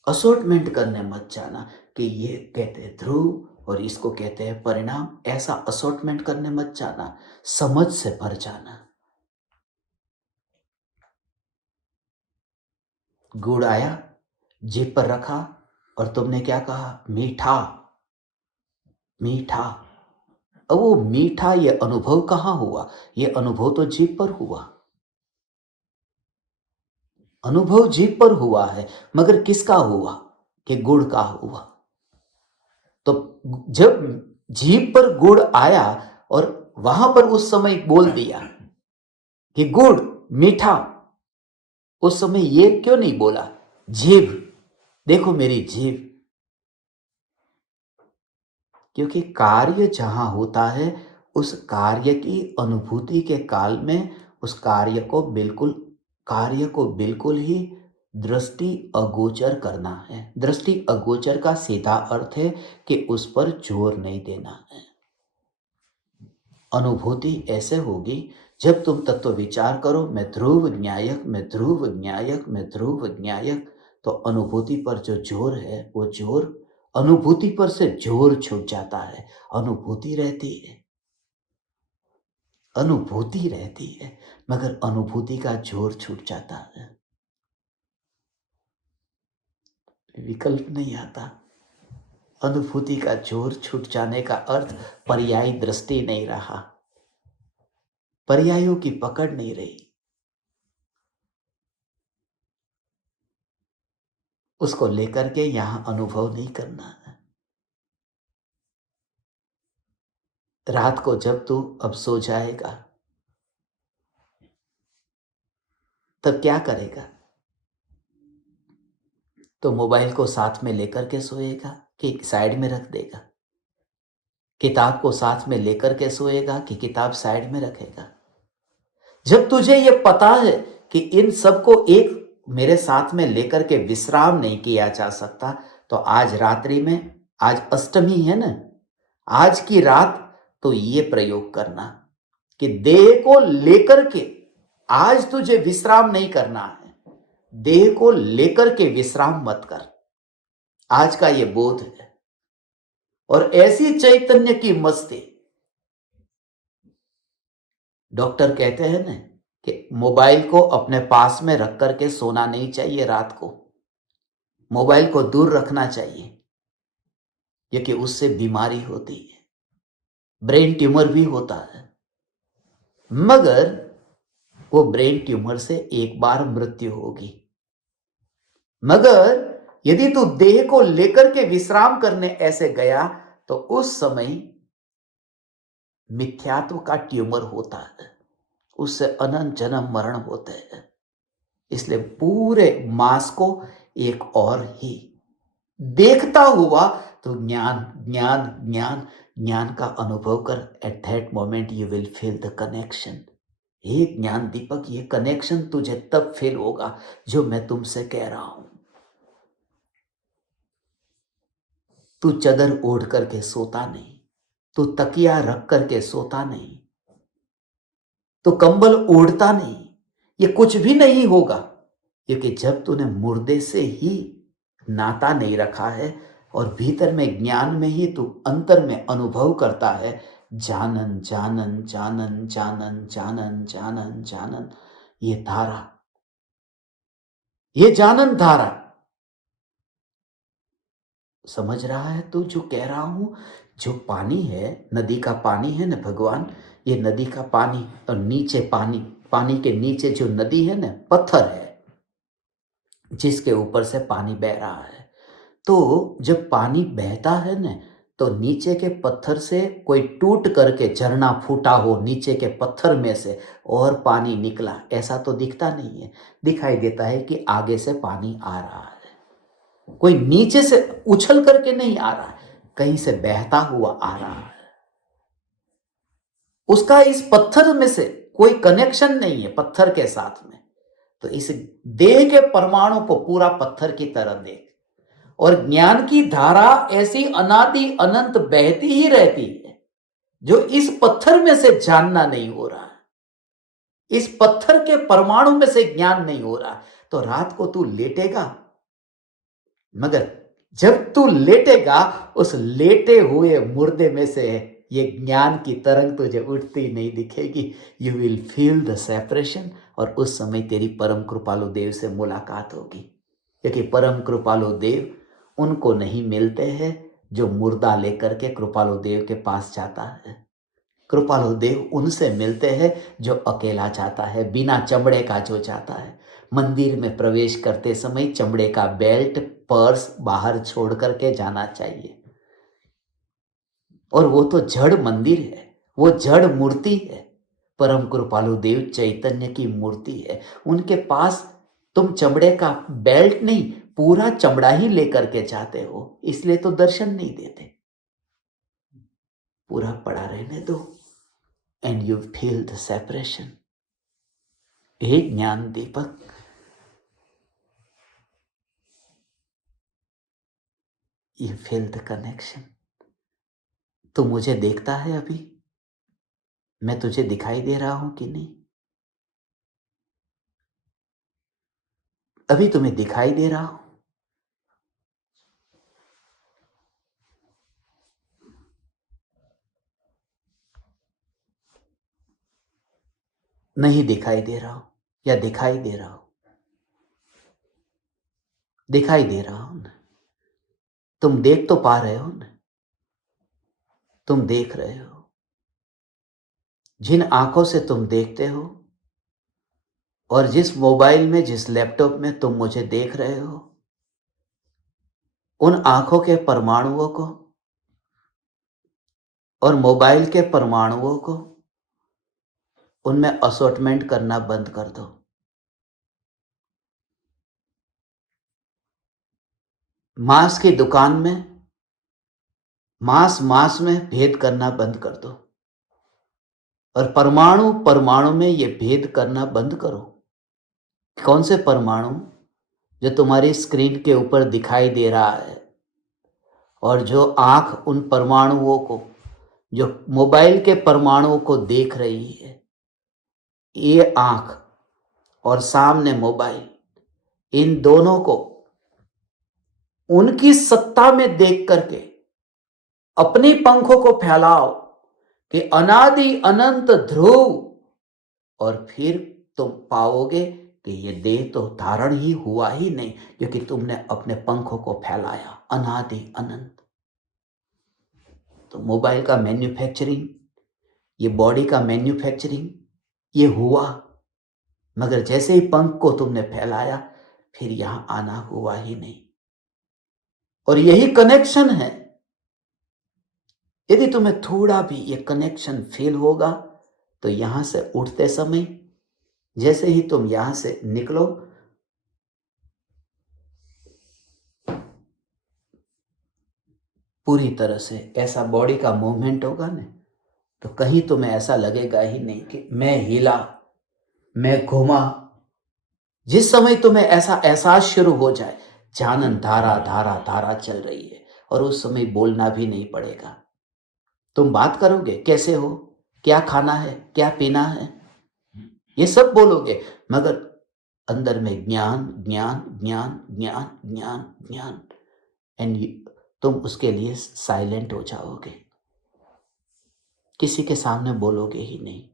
असॉर्टमेंट करने मत जाना कि ये कहते हैं ध्रुव और इसको कहते हैं परिणाम। ऐसा असॉर्टमेंट करने मत जाना, समझ से भर जाना। गुड़ आया, जीभ पर रखा, और तुमने क्या कहा? मीठा मीठा। अब वो मीठा, ये अनुभव कहाँ हुआ? ये अनुभव तो जीभ पर हुआ। अनुभव जीभ पर हुआ है, मगर किसका हुआ? कि गुड़ का हुआ। तो जब जीभ पर गुड़ आया और वहां पर उस समय बोल दिया कि गुड़ मीठा, उस समय ये क्यों नहीं बोला? जीभ, देखो मेरी जीभ। क्योंकि कार्य जहां होता है, उस कार्य की अनुभूति के काल में उस कार्य को बिल्कुल ही दृष्टि अगोचर करना है। दृष्टि अगोचर का सीधा अर्थ है कि उस पर जोर नहीं देना है। अनुभूति ऐसे होगी जब तुम तत्व विचार करो, मैं ध्रुव न्यायक, मैं ध्रुव न्यायक, मैं ध्रुव न्यायक, तो अनुभूति पर जो जोर है वो जोर, अनुभूति पर से जोर छूट जाता है। अनुभूति रहती है, अनुभूति रहती है, मगर अनुभूति का जोर छूट जाता है, विकल्प नहीं आता। अनुभूति का जोर छूट जाने का अर्थ पर्यायी दृष्टि नहीं रहा, पर्यायों की पकड़ नहीं रही, उसको लेकर के यहां अनुभव नहीं करना है। रात को जब तू अब सो जाएगा तब क्या करेगा? तो मोबाइल को साथ में लेकर के सोएगा कि साइड में रख देगा? किताब को साथ में लेकर के सोएगा कि किताब साइड में रखेगा? जब तुझे ये पता है कि इन सबको एक मेरे साथ में लेकर के विश्राम नहीं किया जा सकता, तो आज रात्रि में, आज अष्टमी है ना, आज की रात तो ये प्रयोग करना कि देह को लेकर के आज तुझे विश्राम नहीं करना है, देह को लेकर के विश्राम मत कर। आज का ये बोध है। और ऐसी चैतन्य की मस्ती, डॉक्टर कहते हैं ना कि मोबाइल को अपने पास में रख करके सोना नहीं चाहिए, रात को मोबाइल को दूर रखना चाहिए, क्योंकि उससे बीमारी होती है, ब्रेन ट्यूमर भी होता है। मगर वो ब्रेन ट्यूमर से एक बार मृत्यु होगी, मगर यदि तू देह को लेकर के विश्राम करने ऐसे गया तो उस समय मिथ्यात्व का ट्यूमर होता है, उससे अनंत जन्म मरण होते हैं। इसलिए पूरे मास को एक और ही देखता हुआ तो ज्ञान ज्ञान ज्ञान ज्ञान का अनुभव कर। At that moment you will feel the connection. हे ज्ञान दीपक, ये कनेक्शन तुझे तब फील होगा जो मैं तुमसे कह रहा हूं। तू चदर ओढ़ करके सोता नहीं, तू तकिया रख करके सोता नहीं, तो कंबल ओढ़ता नहीं, ये कुछ भी नहीं होगा, क्योंकि जब तूने मुर्दे से ही नाता नहीं रखा है और भीतर में ज्ञान में ही तू अंतर में अनुभव करता है, जानन जानन जानन जानन जानन जानन जानन, ये धारा, ये जानन धारा, समझ रहा है तू जो कह रहा हूं? जो पानी है, नदी का पानी है ना भगवान, ये नदी का पानी और नीचे पानी, पानी के नीचे जो नदी है ना, पत्थर है जिसके ऊपर से पानी बह रहा है। तो जब पानी बहता है ना, तो नीचे के पत्थर से कोई टूट करके झरना फूटा हो नीचे के पत्थर में से और पानी निकला, ऐसा तो दिखता नहीं है। दिखाई देता है कि आगे से पानी आ रहा है, कोई नीचे से उछल करके नहीं आ रहा है, कहीं से बहता हुआ आ रहा है। उसका इस पत्थर में से कोई कनेक्शन नहीं है पत्थर के साथ में। तो इस देह के परमाणु को पूरा पत्थर की तरह देख, और ज्ञान की धारा ऐसी अनादि अनंत बहती ही रहती है, जो इस पत्थर में से जानना नहीं हो रहा है, इस पत्थर के परमाणु में से ज्ञान नहीं हो रहा। तो रात को तू लेटेगा, मगर जब तू लेटेगा उस लेटे हुए मुर्दे में से ये ज्ञान की तरंग तुझे उठती नहीं दिखेगी। You will feel the separation, और उस समय तेरी परम कृपालु देव से मुलाकात होगी, क्योंकि परम कृपालु देव उनको नहीं मिलते हैं जो मुर्दा लेकर के कृपालु देव के पास जाता है। कृपालु देव उनसे मिलते हैं जो अकेला जाता है, बिना चमड़े का जो जाता है। मंदिर में प्रवेश करते समय चमड़े का बेल्ट, पर्स बाहर छोड़ करके जाना चाहिए। और वो तो जड़ मंदिर है, वो जड़ मूर्ति है। परम कृपालु देव चैतन्य की मूर्ति है, उनके पास तुम चमड़े का बेल्ट नहीं, पूरा चमड़ा ही लेकर के जाते हो, इसलिए तो दर्शन नहीं देते। पूरा पड़ा रहने दो, and you feel the separation. हे ज्ञान दीपक, यू फील द कनेक्शन। तू मुझे देखता है अभी? मैं तुझे दिखाई दे रहा हूं कि नहीं? अभी तुम्हें दिखाई दे रहा हूं? नहीं दिखाई दे रहा हूं या दिखाई दे रहा हूं? दिखाई दे रहा हूं ना? तुम देख तो पा रहे हो ना? तुम देख रहे हो। जिन आंखों से तुम देखते हो और जिस मोबाइल में, जिस लैपटॉप में तुम मुझे देख रहे हो, उन आंखों के परमाणुओं को और मोबाइल के परमाणुओं को उनमें असॉर्टमेंट करना बंद कर दो। मांस की दुकान में मांस में भेद करना बंद कर दो और परमाणु परमाणु में ये भेद करना बंद करो। कौन से परमाणु? जो तुम्हारी स्क्रीन के ऊपर दिखाई दे रहा है और जो आंख उन परमाणुओं को, जो मोबाइल के परमाणुओं को देख रही है, ये आंख और सामने मोबाइल, इन दोनों को उनकी सत्ता में देख करके अपने पंखों को फैलाओ कि अनादि अनंत ध्रुव, और फिर तुम पाओगे कि ये देह तो धारण ही हुआ ही नहीं, क्योंकि तुमने अपने पंखों को फैलाया अनादि अनंत। तो मोबाइल का मैन्युफैक्चरिंग, ये बॉडी का मैन्युफैक्चरिंग, ये हुआ, मगर जैसे ही पंख को तुमने फैलाया फिर यहां आना हुआ ही नहीं। और यही कनेक्शन है। यदि तुम्हें थोड़ा भी ये कनेक्शन फील होगा तो यहां से उठते समय, जैसे ही तुम यहां से निकलो, पूरी तरह से ऐसा बॉडी का मूवमेंट होगा ना, तो कहीं तुम्हें ऐसा लगेगा ही नहीं कि मैं हिला, मैं घूमा। जिस समय तुम्हें ऐसा एहसास शुरू हो जाए, जानन धारा धारा धारा चल रही है, और उस समय बोलना भी नहीं पड़ेगा। तुम बात करोगे, कैसे हो, क्या खाना है, क्या पीना है, ये सब बोलोगे, मगर अंदर में ज्ञान ज्ञान ज्ञान ज्ञान ज्ञान ज्ञान, एंड तुम उसके लिए साइलेंट हो जाओगे, किसी के सामने बोलोगे ही नहीं।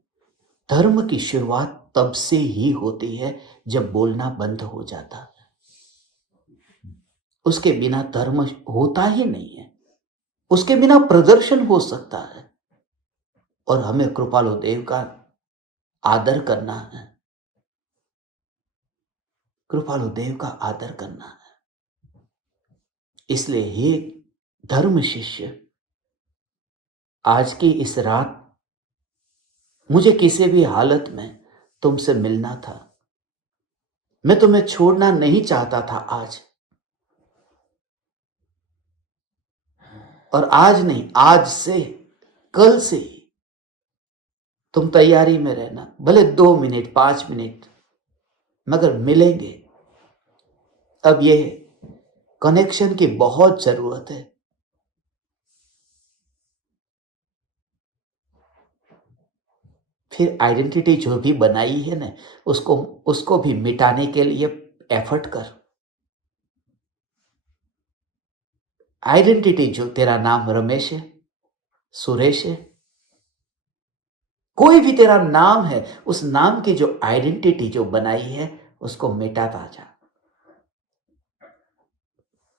धर्म की शुरुआत तब से ही होती है जब बोलना बंद हो जाता है। उसके बिना धर्म होता ही नहीं है। उसके बिना प्रदर्शन हो सकता है, और हमें कृपालु देव का आदर करना है। कृपालु देव का आदर करना है। इसलिए हे धर्म शिष्य, आज की इस रात मुझे किसी भी हालत में तुमसे मिलना था। मैं तुम्हें छोड़ना नहीं चाहता था आज, और आज नहीं, आज से, कल से तुम तैयारी में रहना। भले 2 मिनट 5 मिनट, मगर मिलेंगे। अब ये कनेक्शन की बहुत जरूरत है। फिर आइडेंटिटी जो भी बनाई है ना, उसको भी मिटाने के लिए एफर्ट कर। आइडेंटिटी जो तेरा नाम रमेश है, सुरेश है, कोई भी तेरा नाम है, उस नाम की जो आइडेंटिटी जो बनाई है, उसको मिटाता जा।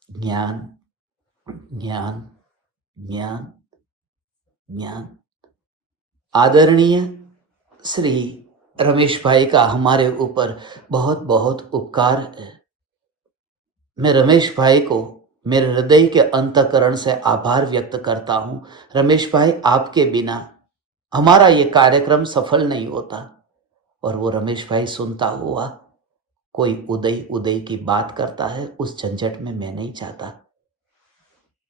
ज्ञान ज्ञान ज्ञान ज्ञान। आदरणीय श्री रमेश भाई का हमारे ऊपर बहुत बहुत उपकार है। मैं रमेश भाई को मेरे हृदय के अंतःकरण से आभार व्यक्त करता हूं। रमेश भाई, आपके बिना हमारा ये कार्यक्रम सफल नहीं होता। और वो रमेश भाई सुनता हुआ कोई उदय उदय की बात करता है, उस झंझट में मैं नहीं चाहता,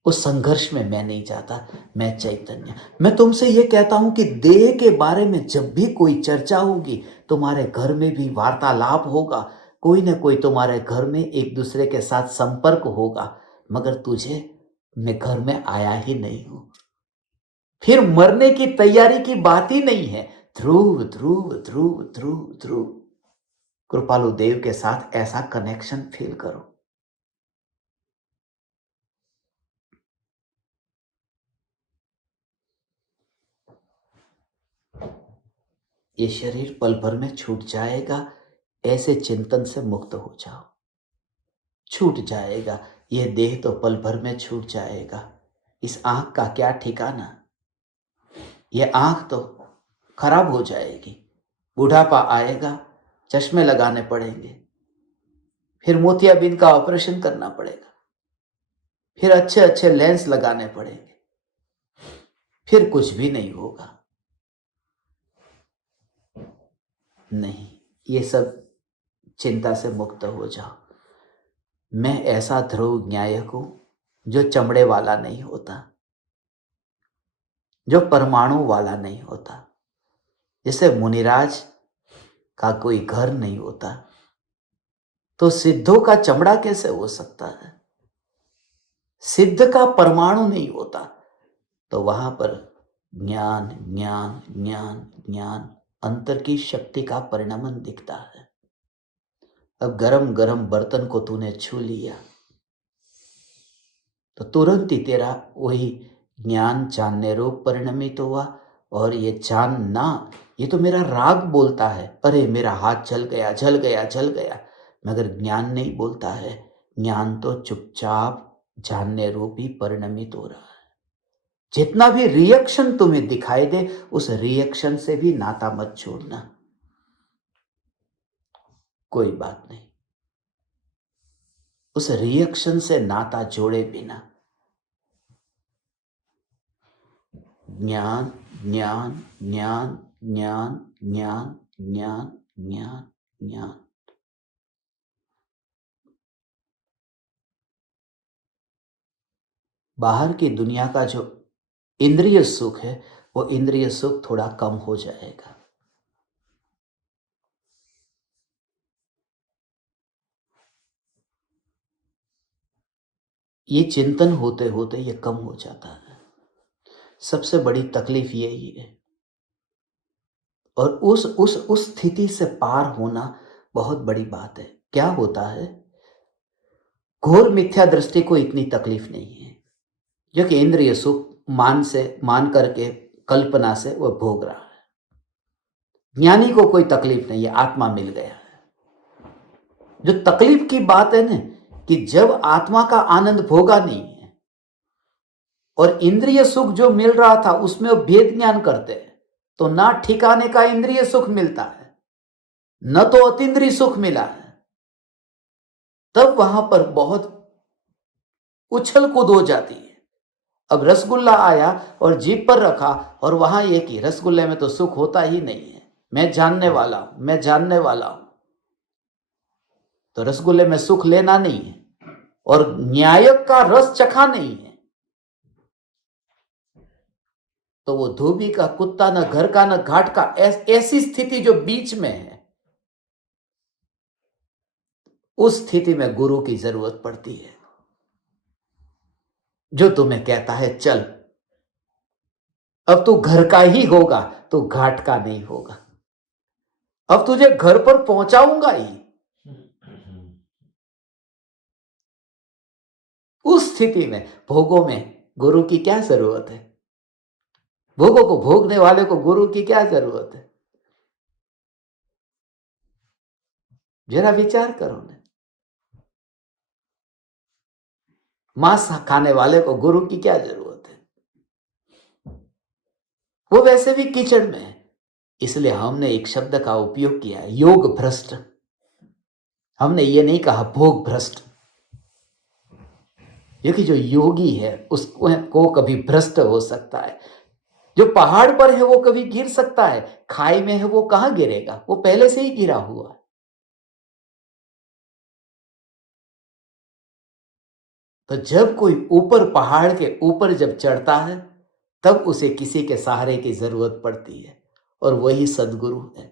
उस संघर्ष में मैं नहीं चाहता। मैं चैतन्य, मैं तुमसे ये कहता हूं कि देह के बारे में जब भी कोई चर्चा होगी, तुम्हारे घर में भी वार्तालाप होगा, कोई ना कोई तुम्हारे घर में एक दूसरे के साथ संपर्क होगा, मगर तुझे मैं घर में आया ही नहीं हूं। फिर मरने की तैयारी की बात ही नहीं है। ध्रुव ध्रुव ध्रुव ध्रुव ध्रुव। कृपालु देव के साथ ऐसा कनेक्शन फील करो। ये शरीर पल भर में छूट जाएगा, ऐसे चिंतन से मुक्त हो जाओ। छूट जाएगा, ये देह तो पल भर में छूट जाएगा। इस आंख का क्या ठिकाना, ये आंख तो खराब हो जाएगी। बुढ़ापा आएगा, चश्मे लगाने पड़ेंगे, फिर मोतियाबिंद का ऑपरेशन करना पड़ेगा, फिर अच्छे अच्छे लेंस लगाने पड़ेंगे, फिर कुछ भी नहीं होगा। नहीं, ये सब चिंता से मुक्त हो जाओ। मैं ऐसा ध्रुव न्यायक हूं जो चमड़े वाला नहीं होता, जो परमाणु वाला नहीं होता। जैसे मुनिराज का कोई घर नहीं होता, तो सिद्धों का चमड़ा कैसे हो सकता है? सिद्ध का परमाणु नहीं होता, तो वहां पर ज्ञान ज्ञान ज्ञान ज्ञान अंतर की शक्ति का परिणमन दिखता है। अब गरम गरम बर्तन को तूने छू लिया तो तुरंत ही तेरा वही ज्ञान जानने रूप परिणमित हुआ। और ये जानना, ये तो मेरा राग बोलता है, अरे मेरा हाथ जल गया जल गया जल गया, मगर ज्ञान नहीं बोलता है। ज्ञान तो चुपचाप जानने रूप ही परिणमित हो रहा है। जितना भी रिएक्शन तुम्हें दिखाई दे, उस रिएक्शन से भी नाता मत छोड़ना। कोई बात नहीं, उस रिएक्शन से नाता जोड़े बिना ज्ञान ज्ञान ज्ञान ज्ञान ज्ञान ज्ञान ज्ञान ज्ञान। बाहर की दुनिया का जो इंद्रिय सुख है, वो इंद्रिय सुख थोड़ा कम हो जाएगा। ये चिंतन होते होते ये कम हो जाता है। सबसे बड़ी तकलीफ यही है। और उस स्थिति से पार होना बहुत बड़ी बात है। क्या होता है, घोर मिथ्या दृष्टि को इतनी तकलीफ नहीं है, जो कि इंद्रिय सुख मान करके कल्पना से वह भोग रहा है। ज्ञानी को कोई तकलीफ नहीं है, आत्मा मिल गया है। जो तकलीफ की बात है ना, कि जब आत्मा का आनंद भोगा नहीं है और इंद्रिय सुख जो मिल रहा था उसमें वो भेद ज्ञान करते हैं, तो ना ठिकाने का इंद्रिय सुख मिलता है, न तो अतीन्द्रिय सुख मिला है। तब वहां पर बहुत उछल कूद हो जाती है। अब रसगुल्ला आया और जीभ पर रखा, और वहां ये कि रसगुल्ले में तो सुख होता ही नहीं है, मैं जानने वाला हूं, मैं जानने वाला हूं। तो रसगुल्ले में सुख लेना नहीं है, और न्यायक का रस चखा नहीं है, तो वो धोबी का कुत्ता न घर का न घाट का, ऐसी स्थिति जो बीच में है, उस स्थिति में गुरु की जरूरत पड़ती है, जो तुम्हें कहता है चल, अब तू घर का ही होगा, तो घाट का नहीं होगा। अब तुझे घर पर पहुंचाऊंगा ही। उस स्थिति में, भोगों में गुरु की क्या जरूरत है? भोगों को भोगने वाले को गुरु की क्या जरूरत है? जरा विचार करो ना। मांस खाने वाले को गुरु की क्या जरूरत है? वो वैसे भी कीचड़ में है। इसलिए हमने एक शब्द का उपयोग किया है, योग भ्रष्ट। हमने ये नहीं कहा भोग भ्रष्ट, क्योंकि जो योगी है उसको कभी भ्रष्ट हो सकता है। जो पहाड़ पर है वो कभी गिर सकता है, खाई में है वो कहां गिरेगा, वो पहले से ही गिरा हुआ है। तो जब कोई ऊपर पहाड़ के ऊपर जब चढ़ता है, तब उसे किसी के सहारे की जरूरत पड़ती है, और वही सदगुरु है,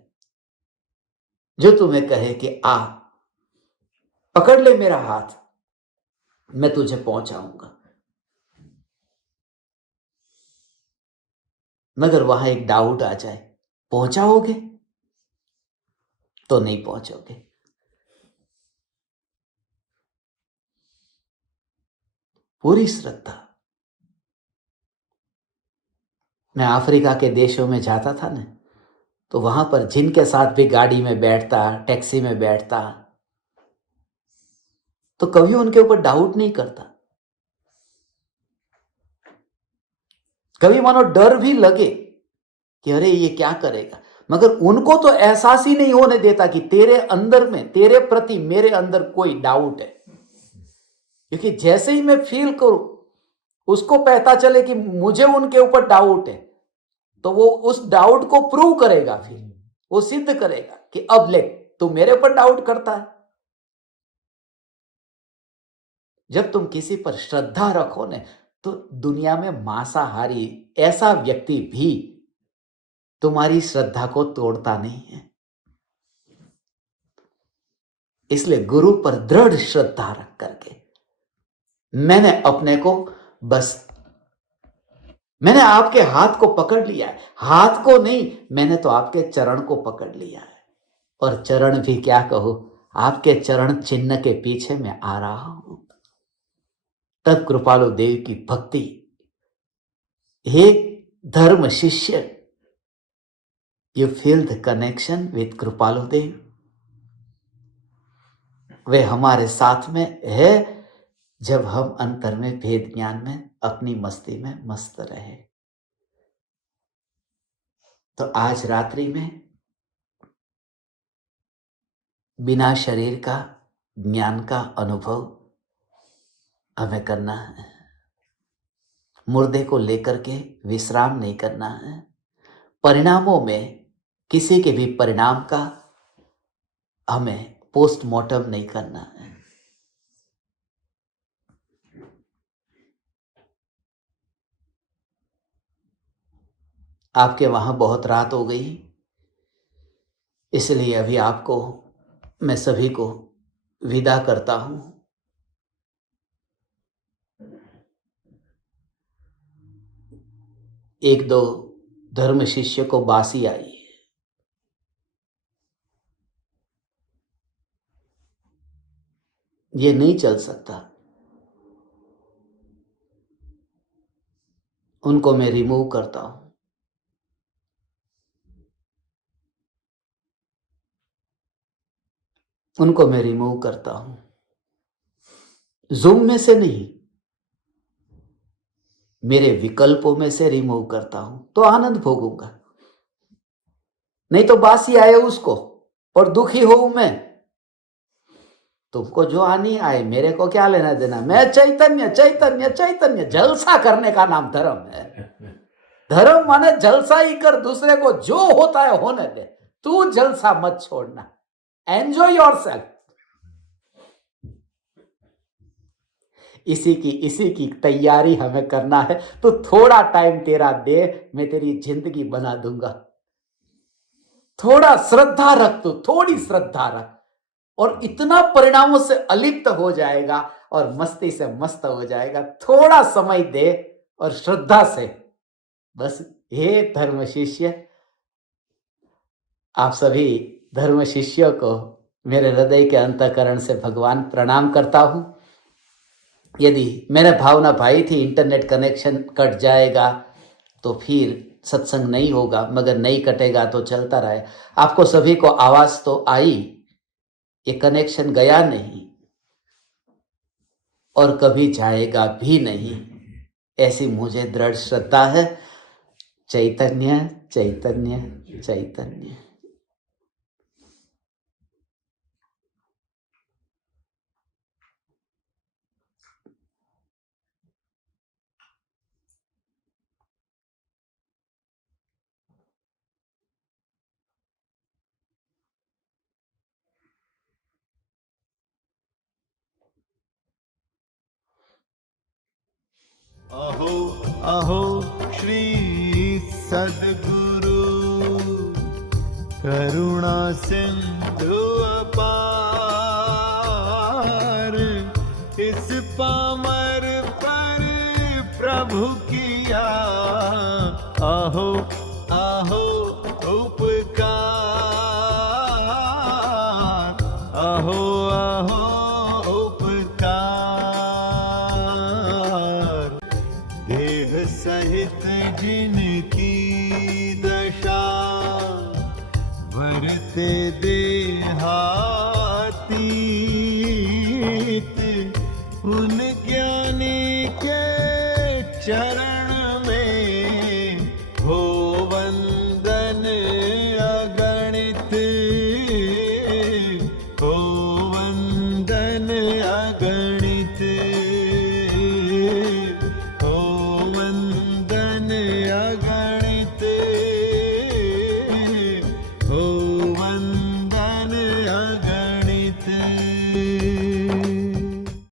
जो तुम्हें कहे कि आ, पकड़ ले मेरा हाथ, मैं तुझे पहुंचाऊंगा। मगर वहां एक डाउट आ जाए, पहुंचाओगे तो नहीं पहुंचोगे। पूरी श्रद्धा। मैं अफ्रीका के देशों में जाता था ना, तो वहां पर जिनके साथ भी गाड़ी में बैठता, टैक्सी में बैठता, तो कभी उनके ऊपर डाउट नहीं करता। कभी मानो डर भी लगे कि अरे ये क्या करेगा, मगर उनको तो एहसास ही नहीं होने देता कि तेरे अंदर में, तेरे प्रति मेरे अंदर कोई डाउट है। क्योंकि जैसे ही मैं फील करूं, उसको पता चले कि मुझे उनके ऊपर डाउट है, तो वो उस डाउट को प्रूव करेगा, फिर वो सिद्ध करेगा कि अब ले तू मेरे ऊपर डाउट करता है। जब तुम किसी पर श्रद्धा रखो ने, तो दुनिया में मांसाहारी ऐसा व्यक्ति भी तुम्हारी श्रद्धा को तोड़ता नहीं है। इसलिए गुरु पर दृढ़ श्रद्धा रख करके मैंने अपने को मैंने आपके हाथ को पकड़ लिया है। हाथ को नहीं, मैंने तो आपके चरण को पकड़ लिया है। और चरण भी क्या कहूं, आपके चरण चिन्ह के पीछे मैं आ रहा हूं। तब कृपालु देव की भक्ति, हे धर्म शिष्य, you feel the connection with कृपालु देव। वे हमारे साथ में है जब हम अंतर में भेद ज्ञान में अपनी मस्ती में मस्त रहे। तो आज रात्रि में बिना शरीर का ज्ञान का अनुभव हमें करना है। मुर्दे को लेकर के विश्राम नहीं करना है। परिणामों में किसी के भी परिणाम का हमें पोस्टमार्टम नहीं करना है। आपके वहां बहुत रात हो गई, इसलिए अभी आपको, मैं सभी को विदा करता हूं। एक दो धर्म शिष्य को बासी आई, ये नहीं चल सकता, उनको मैं रिमूव करता हूं। उनको मैं रिमूव करता हूं, जूम में से नहीं, मेरे विकल्पों में से रिमूव करता हूं, तो आनंद भोगूंगा। नहीं तो बासी आए उसको और दुखी हो मैं। तुमको जो आनी आए, मेरे को क्या लेना देना। मैं चैतन्य चैतन्य चैतन्य। जलसा करने का नाम धर्म है। धर्म माने जलसा ही कर, दूसरे को जो होता है होने दे, तू जलसा मत छोड़ना। Enjoy yourself. इसी की तैयारी हमें करना है। तो थोड़ा टाइम तेरा दे, मैं तेरी जिंदगी बना दूंगा। थोड़ा श्रद्धा रख, तू थोड़ी श्रद्धा रख, और इतना परिणामों से अलिप्त हो जाएगा और मस्ती से मस्त हो जाएगा। थोड़ा समय दे और श्रद्धा से बस। हे धर्म शिष्य, आप सभी धर्म शिष्यों को मेरे हृदय के अंतःकरण से भगवान प्रणाम करता हूं। यदि मेरे भावना भाई थी इंटरनेट कनेक्शन कट जाएगा तो फिर सत्संग नहीं होगा, मगर नहीं कटेगा तो चलता रहे। आपको सभी को आवाज तो आई, ये कनेक्शन गया नहीं और कभी जाएगा भी नहीं, ऐसी मुझे दृढ़ श्रद्धा है। चैतन्य चैतन्य चैतन्य। अहो अहो श्री सद्गुरु करुणा सिंधु अपार, इस पामर पर प्रभु किया आहो आहो उपकार, आहो आहो उपकार। देह सहित जिनकी दशा, वरते दे